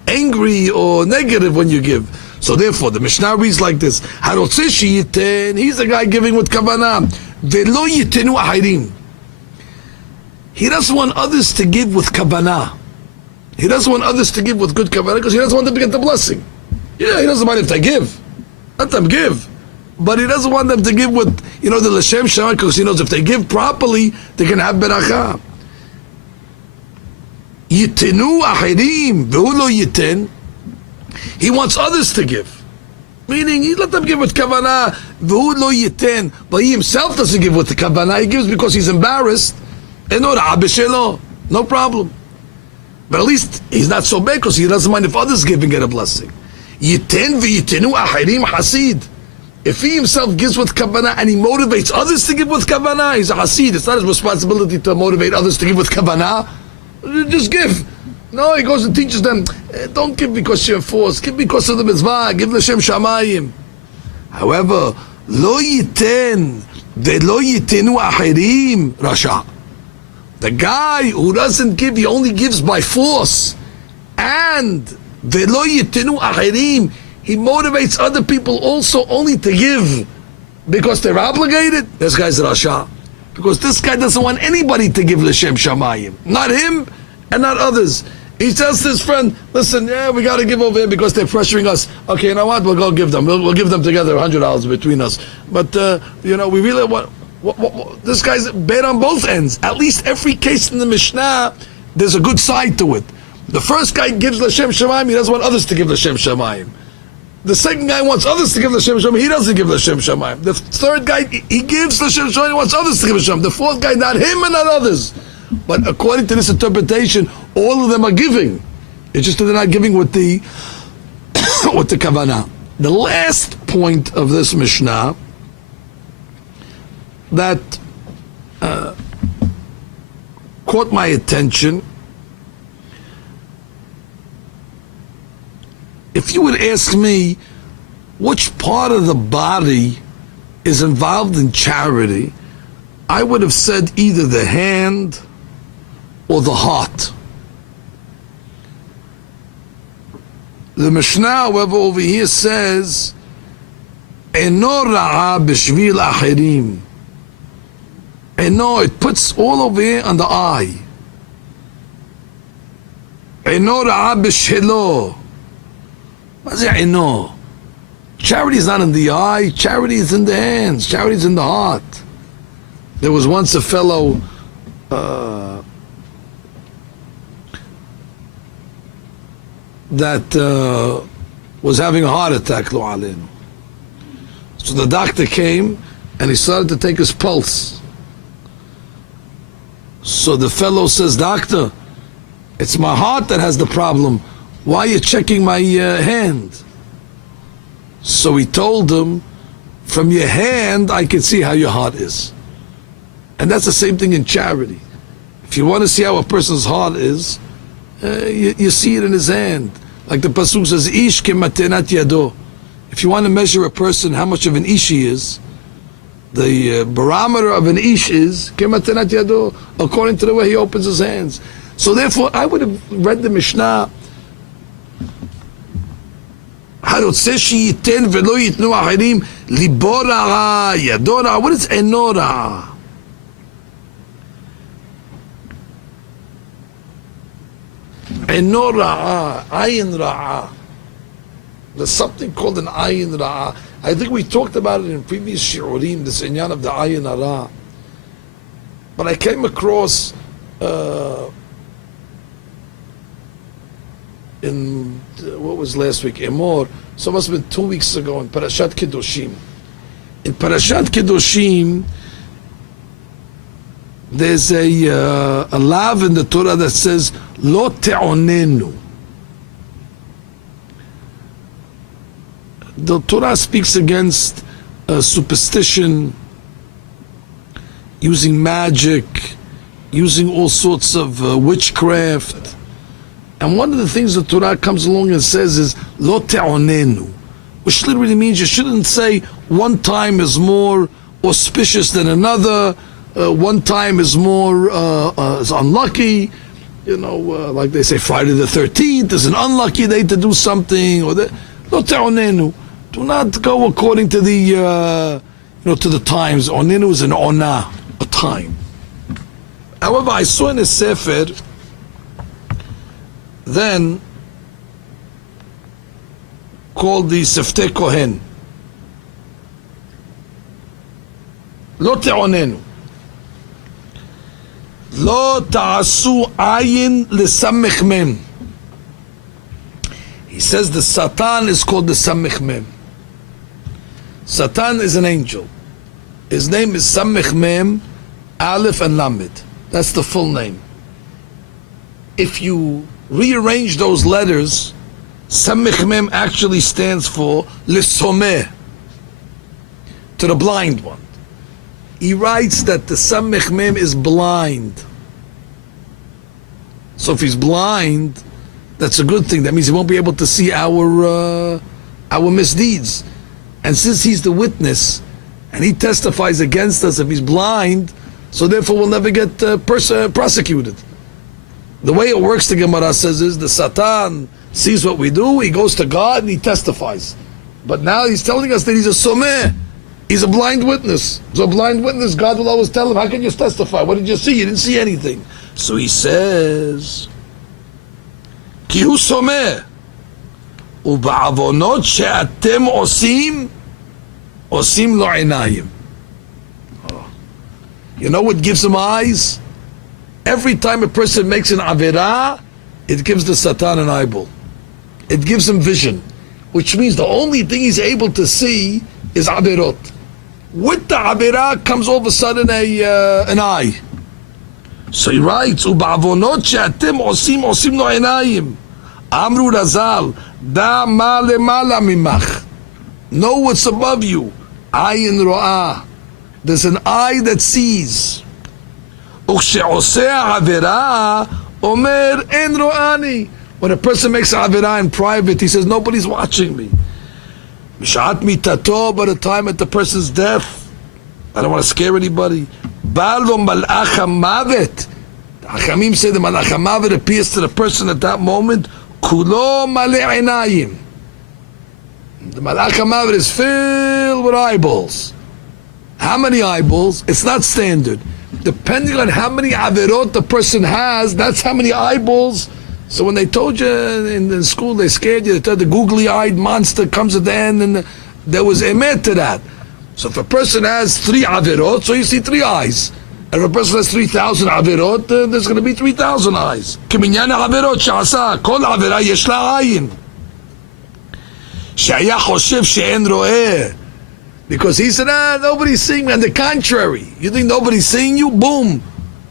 angry or negative when you give. So therefore, the Mishnah reads like this: Harotzeh sheyiten, he's the guy giving with kavanah. Velo yitenu ahirim. He doesn't want others to give with kavanah. He doesn't want others to give with good kavanah because he doesn't want them to get the blessing. Yeah, he doesn't mind if they give. Let them give. But he doesn't want them to give with, the L'Shem Shema, because he knows if they give properly, they can have beracha. Yitenu ahirim, v'hu lo yiten. He wants others to give. Meaning, he let them give with kavanah, v'hu lo yiten. But he himself doesn't give with the kavanah. He gives because he's embarrassed. No problem. But at least he's not so bad because he doesn't mind if others give and get a blessing. Yiten v'yitenu ahirim hasid. If he himself gives with kavanah and he motivates others to give with kavanah, he's a hasid. It's not his responsibility to motivate others to give with kavanah. Just give. No, he goes and teaches them, don't give because you're forced. Give because of the mitzvah. Give l'shem shamayim. However, lo yiten ve'lo yitenu ahirim rasha. The guy who doesn't give, he only gives by force. And ve'lo yitenu ahirim, he motivates other people also only to give because they're obligated. This guy's rasha. Because this guy doesn't want anybody to give l'shem shamayim. Not him and not others. He tells his friend, listen, we got to give over here because they're pressuring us. Okay, you know what? We'll go give them. We'll give them together $100 between us. But, we really want... this guy's bad on both ends. At least every case in the Mishnah, there's a good side to it. The first guy gives l'shem shamayim, he doesn't want others to give l'shem shamayim. The second guy wants others to give l'shem shamayim, he doesn't give l'shem shamayim. The third guy, he gives l'shem shamayim, he wants others to give l'shem. The fourth guy, not him and not others. But according to this interpretation, all of them are giving. It's just that they're not giving with the with the kavanah. The last point of this Mishnah that caught my attention. If you would ask me which part of the body is involved in charity, I would have said either the hand or the heart. The Mishnah, however, over here says, "Eno ra'a b'shvil achirim." Eno, it puts all over here on the eye. Eno ra'a b'shelo. What's it, eno? Charity is not in the eye. Charity is in the hands. Charity is in the heart. There was once a fellow that was having a heart attack, lo aleinu. So the doctor came and he started to take his pulse. So the fellow says, "Doctor, it's my heart that has the problem. Why are you checking my hand?" So he told him, "From your hand, I can see how your heart is." And that's the same thing in charity. If you want to see how a person's heart is, you see it in his hand. Like the pasuk says, "Ish kematenat yado." If you want to measure a person, how much of an ish he is, the barometer of an ish is kematenat yado, according to the way he opens his hands. So therefore, I would have read the Mishnah, "Harotzeh sheyiten velo yitnu achirim libo ra'a yado ra'a." What is eno ra'a? Eno ra'a, ayin ra'a. There's something called an ayin ra'a. I think we talked about it in previous shiurim, this inyan of the ayin ra'a. But I came across in what was last week, Emor, so it must have been 2 weeks ago in Parashat Kedoshim. In Parashat Kedoshim, there's a lav in the Torah that says, Lo te'onenu. The Torah speaks against superstition, using magic, using all sorts of witchcraft. And one of the things the Torah comes along and says is, Lo te'onenu, which literally means you shouldn't say one time is more auspicious than another, one time is more is unlucky. You know, like they say Friday the 13th is an unlucky day to do something, or that. Lo te'onenu. Do not go according to the to the times. Onenu is an ona, a time. However, I saw in a sefer then called the Seftei Kohen. Lo te'onenu. Lo ta'asu ayin lesamech mem. He says the Satan is called the Samech Mem. Satan is an angel. His name is Samech Mem, Aleph and Lamed. That's the full name. If you rearrange those letters, Samech Mem actually stands for Lesomeh, to the blind one. He writes that the Samech Mem is blind. So if he's blind, that's a good thing. That means he won't be able to see our misdeeds. And since he's the witness, and he testifies against us if he's blind, so therefore we'll never get prosecuted. The way it works, the Gemara says, is the Satan sees what we do, he goes to God and he testifies. But now he's telling us that he's a someh. He's a blind witness. So a blind witness, God will always tell him, how can you testify? What did you see? You didn't see anything. So he says, כי הוא שומע, ובעוונות שאתם עושים, עושים לו עיניים. You know what gives him eyes? Every time a person makes an avirah, it gives the Satan an eyeball. It gives him vision, which means the only thing he's able to see is avirot. With the avirah comes all of a sudden an eye. So he writes, ובעוונות שאתם עושים, עושים לו עיניים. אמרו רז"ל, דע מה למעלה ממך. Know what's above you. עין רואה. There's an eye that sees. וכשעושה עבירה, אומר, אין רואני. When a person makes עבירה in private, he says, nobody's watching me. בשעת מיתתו, by the time at the person's death, I don't want to scare anybody. בא לו מלאך המוות. The Hachamim say the מלאך המוות appears to the person at that moment, כולו מלא עיניים. The מלאך המוות is filled with eyeballs. How many eyeballs? It's not standard. Depending on how many averot the person has, that's how many eyeballs. So when they told you in school, they scared you, they told the googly-eyed monster comes at the end, and there was emet to that. So if a person has 3 averot, so you see 3 eyes. And if a person has 3,000 averot, there's going to be 3,000 eyes. כמניין העבירות שעשה, כל עבירה יש לה עין. שהיה חושב שאין רואה. Because he said, nobody's seeing me. On the contrary, you think nobody's seeing you? Boom.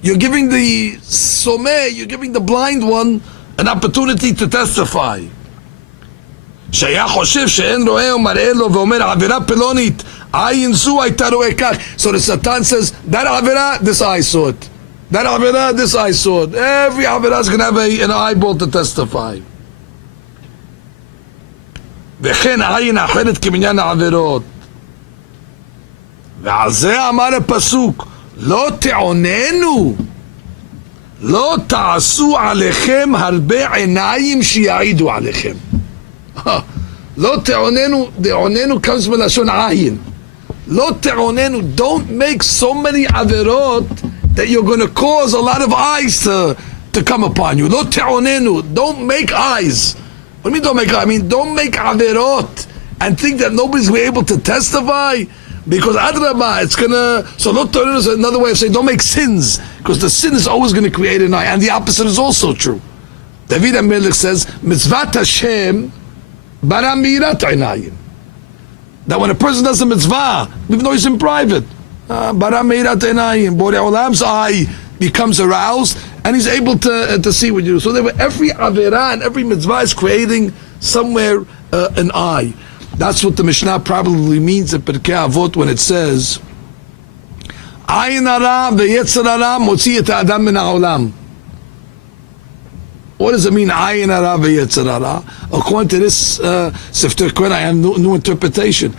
You're giving the someh, you're giving the blind one an opportunity to testify. שהיה חושב שאין רואה ומראה לו ואומר עבירה פלונית, עין זו הייתה רואה כך. So the Satan says, that עבירה, this eye saw it. That עבירה, this eye saw it. Every עבירה is going to have an eyeball to testify. וכן עין אחרת כמניין העבירות. ועל זה אמר הפסוק, לא תעוננו, לא תעשו עליכם הרבה עיניים שיעידו עליכם. לא תעוננו, דעוננו comes מלשון עין. לא תעוננו, don't make so many עבירות that you're going to cause a lot of eyes to come upon you. לא תעוננו, don't make eyes. What do you mean don't make eyes? I mean don't make עבירות and think that nobody's going to be able to testify. Because Adrabah, it's gonna. So not turn is another way of saying don't make sins, because the sin is always going to create an eye, and the opposite is also true. David HaMelech says, "Mitzvat Hashem bara mirat einayim." That when a person does a mitzvah, even though he's in private, Bara meirat enayim. Borei Olam's eye becomes aroused, and he's able to see what you do. So every avera and every mitzvah is creating somewhere an eye. That's what the Mishnah probably means in Pirkei Avot when it says, Ayin hara ve'yetzer hara motzi et ha'adam min ha'olam. What does it mean, Ayin hara ve'yetzer hara? According to this Sifter Quran, I have new interpretation.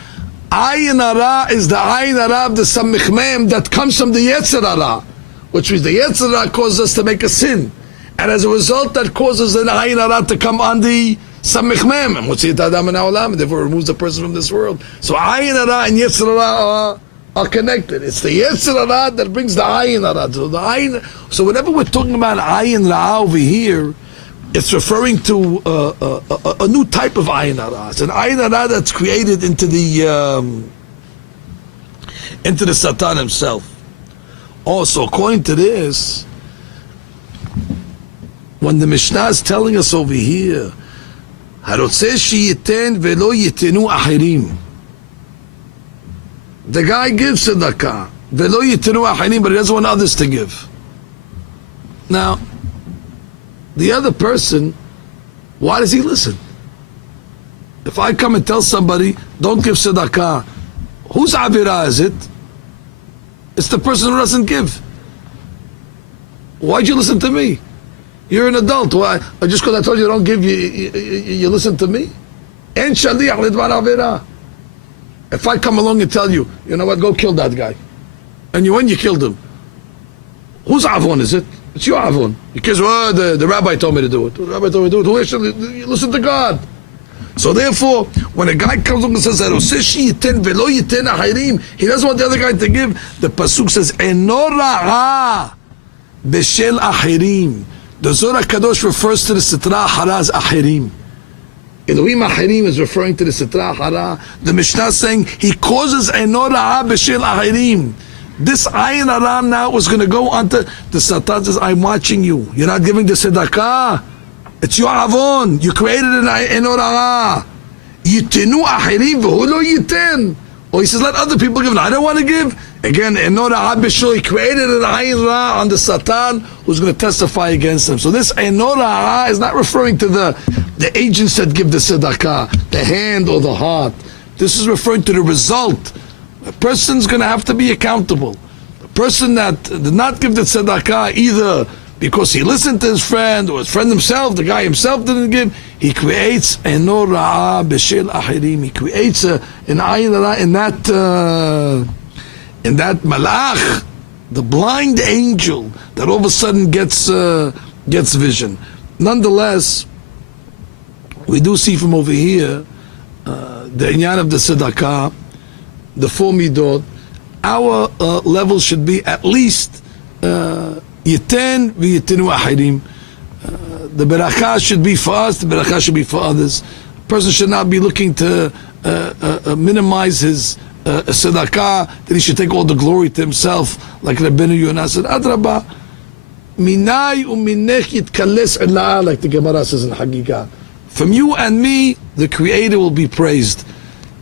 Ayin hara is the Ayin hara of the Samich Mem that comes from the Yetzer hara, which means the Yetzer hara causes us to make a sin. And as a result, that causes an Ayin hara to come on the Samich Mem, and Motzi et ha'adam min ha'olam, and therefore removes the person from this world. So Ayin hara and Yetzer hara are connected. It's the Yetzer hara that brings the Ayin hara. So whenever we're talking about Ayin hara over here, it's referring to a new type of Ayin hara. It's an Ayin hara that's created into the Satan himself. Also, according to this, when the Mishnah is telling us over here, Harotzeh sheyiten velo yitenu achirim. The guy gives tzedakah, velo yitenu achirim, but he doesn't want others to give. Now, the other person, why does he listen? If I come and tell somebody, don't give tzedakah, whose avira is it? It's the person who doesn't give. Why'd you listen to me? You're an adult. Why? Just because I told you don't give, you listen to me? En shaliach lidvar avira. If I come along and tell you, you know what, go kill that guy, and when you killed him, whose avon is it? It's your avon. Because the rabbi told me to do it. The rabbi told me to do it. Who actually, you listen to God. So therefore, when a guy comes along and says, he doesn't want the other guy to give, the pasuk says, Eno ra'a b'shel achirim. The Zohar Kadosh refers to the Sitra Hara as achirim. Elohim achirim is referring to the Sitra Hara. The Mishnah is saying, he causes Eno ra'a b'shel achirim. This Ayin hara now was going to go onto the Satan says, I'm watching you. You're not giving the tzedakah. It's your avon. You created an Eno ra'a. Yitenu achirim v'hu lo yiten. Or he says, let other people give. I don't want to give. Again, Eno ra'a b'shul. He created an Ayin hara on the Satan who's going to testify against him. So this Eno ra'a is not referring to the agents that give the tzedakah, the hand or the heart. This is referring to the result. A person's going to have to be accountable. A person that did not give the tzedakah either because he listened to his friend or his friend himself, the guy himself didn't give, he creates Eno ra'a b'shel achirim. He creates an Ayin hara in that malach, the blind angel that all of a sudden gets vision. Nonetheless, we do see from over here the inyan of the tzedakah, the 4 midot. Our level should be at least yiten v'yitenu achirim. The beracha should be for us, the beracha should be for others. A person should not be looking to minimize his tzedakah, that he should take all the glory to himself, like Rabbeinu Yonah said, Adrabah, minay u'minech yitkales ela'ah, like the Gemara says in Hagigah. From you and me, the Creator will be praised.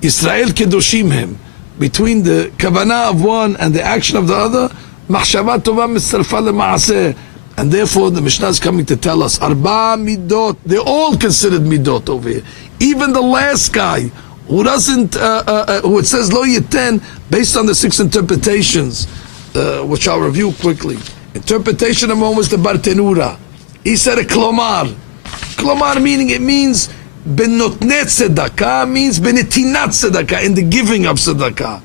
Yisrael kedoshim him. Between the kavanah of one and the action of the other, machshava tova mitzarfa le'maaseh. And therefore the Mishnah is coming to tell us, arba midot, they're all considered midot over here. Even the last guy who doesn't, who it says lo yiten, based on the 6 interpretations, which I'll review quickly. Interpretation of one was the Bartenura. He said a klomar. Klomar meaning, it means benotnet tzedakah, means benetinat tzedakah, in the giving of tzedakah.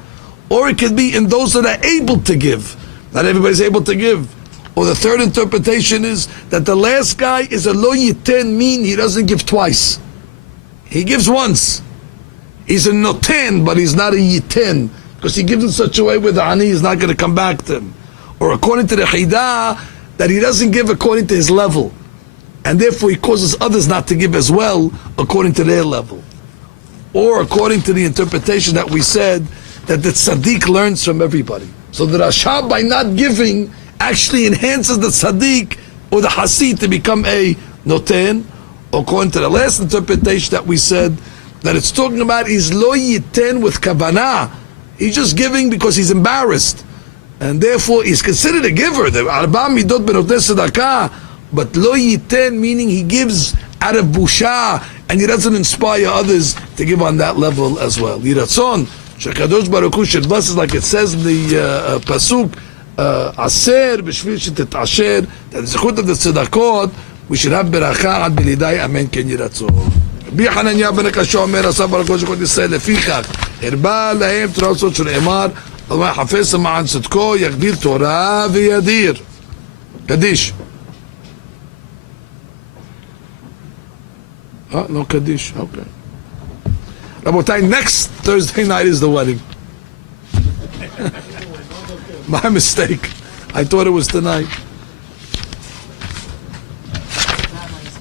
Or it could be in those that are able to give. Not everybody's able to give. Or the third interpretation is that the last guy is a lo yiten, mean he doesn't give twice. He gives once. He's a noten, but he's not a yiten, because he gives in such a way where the ani is not going to come back to him. Or according to the chidah, that he doesn't give according to his level, and therefore he causes others not to give as well according to their level. Or according to the interpretation that we said, that the tzaddik learns from everybody. So the rasha, by not giving, actually enhances the tzaddik or the hasid to become a noten. According to the last interpretation that we said, that it's talking about is lo yiten with kavanah. He's just giving because he's embarrassed. And therefore, he's considered a giver. The Arba Midot Benotei Tzedakah. But Lo Yiten, meaning he gives out of Busha, and he doesn't inspire others to give on that level as well. Yiratzon, Shekadosh Baruch Hu should bless us, like it says in the Pasuk, Aser, B'shvil Shetet Asher, that the Zechut of the Tzedakot, we should have Beracha Ad Bilidai, Amen, Ken Yiratzon. רבי חנניה בן הקשה אומר, עשה ברוך הוא שכל ישראל לפיכך הרבה להם תורה וסוד שנאמר, אדוני חפש למען צדקו, יגדיר תורה וידיר. קדיש. No Kaddish, okay. Rabotai, next Thursday night is the wedding. My mistake. I thought it was tonight.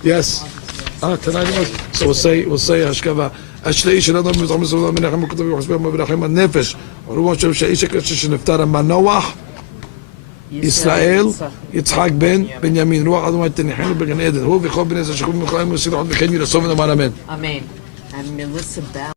Yes. Tonight it was. So we'll say Hashkava. השליעי של אדם מזרם מסעודה מנחם וכתבים וחסבים וברחם הנפש ורובו שם שהאיש הקדוש שנפטר המנוח ישראל יצחק בן בנימין רוח אדוני תניחנו בגן עדן הוא וכל בני זה שכוב ממך ומסירות וכן ירסום ונאמר אמן. Amen. And Melissa Bell.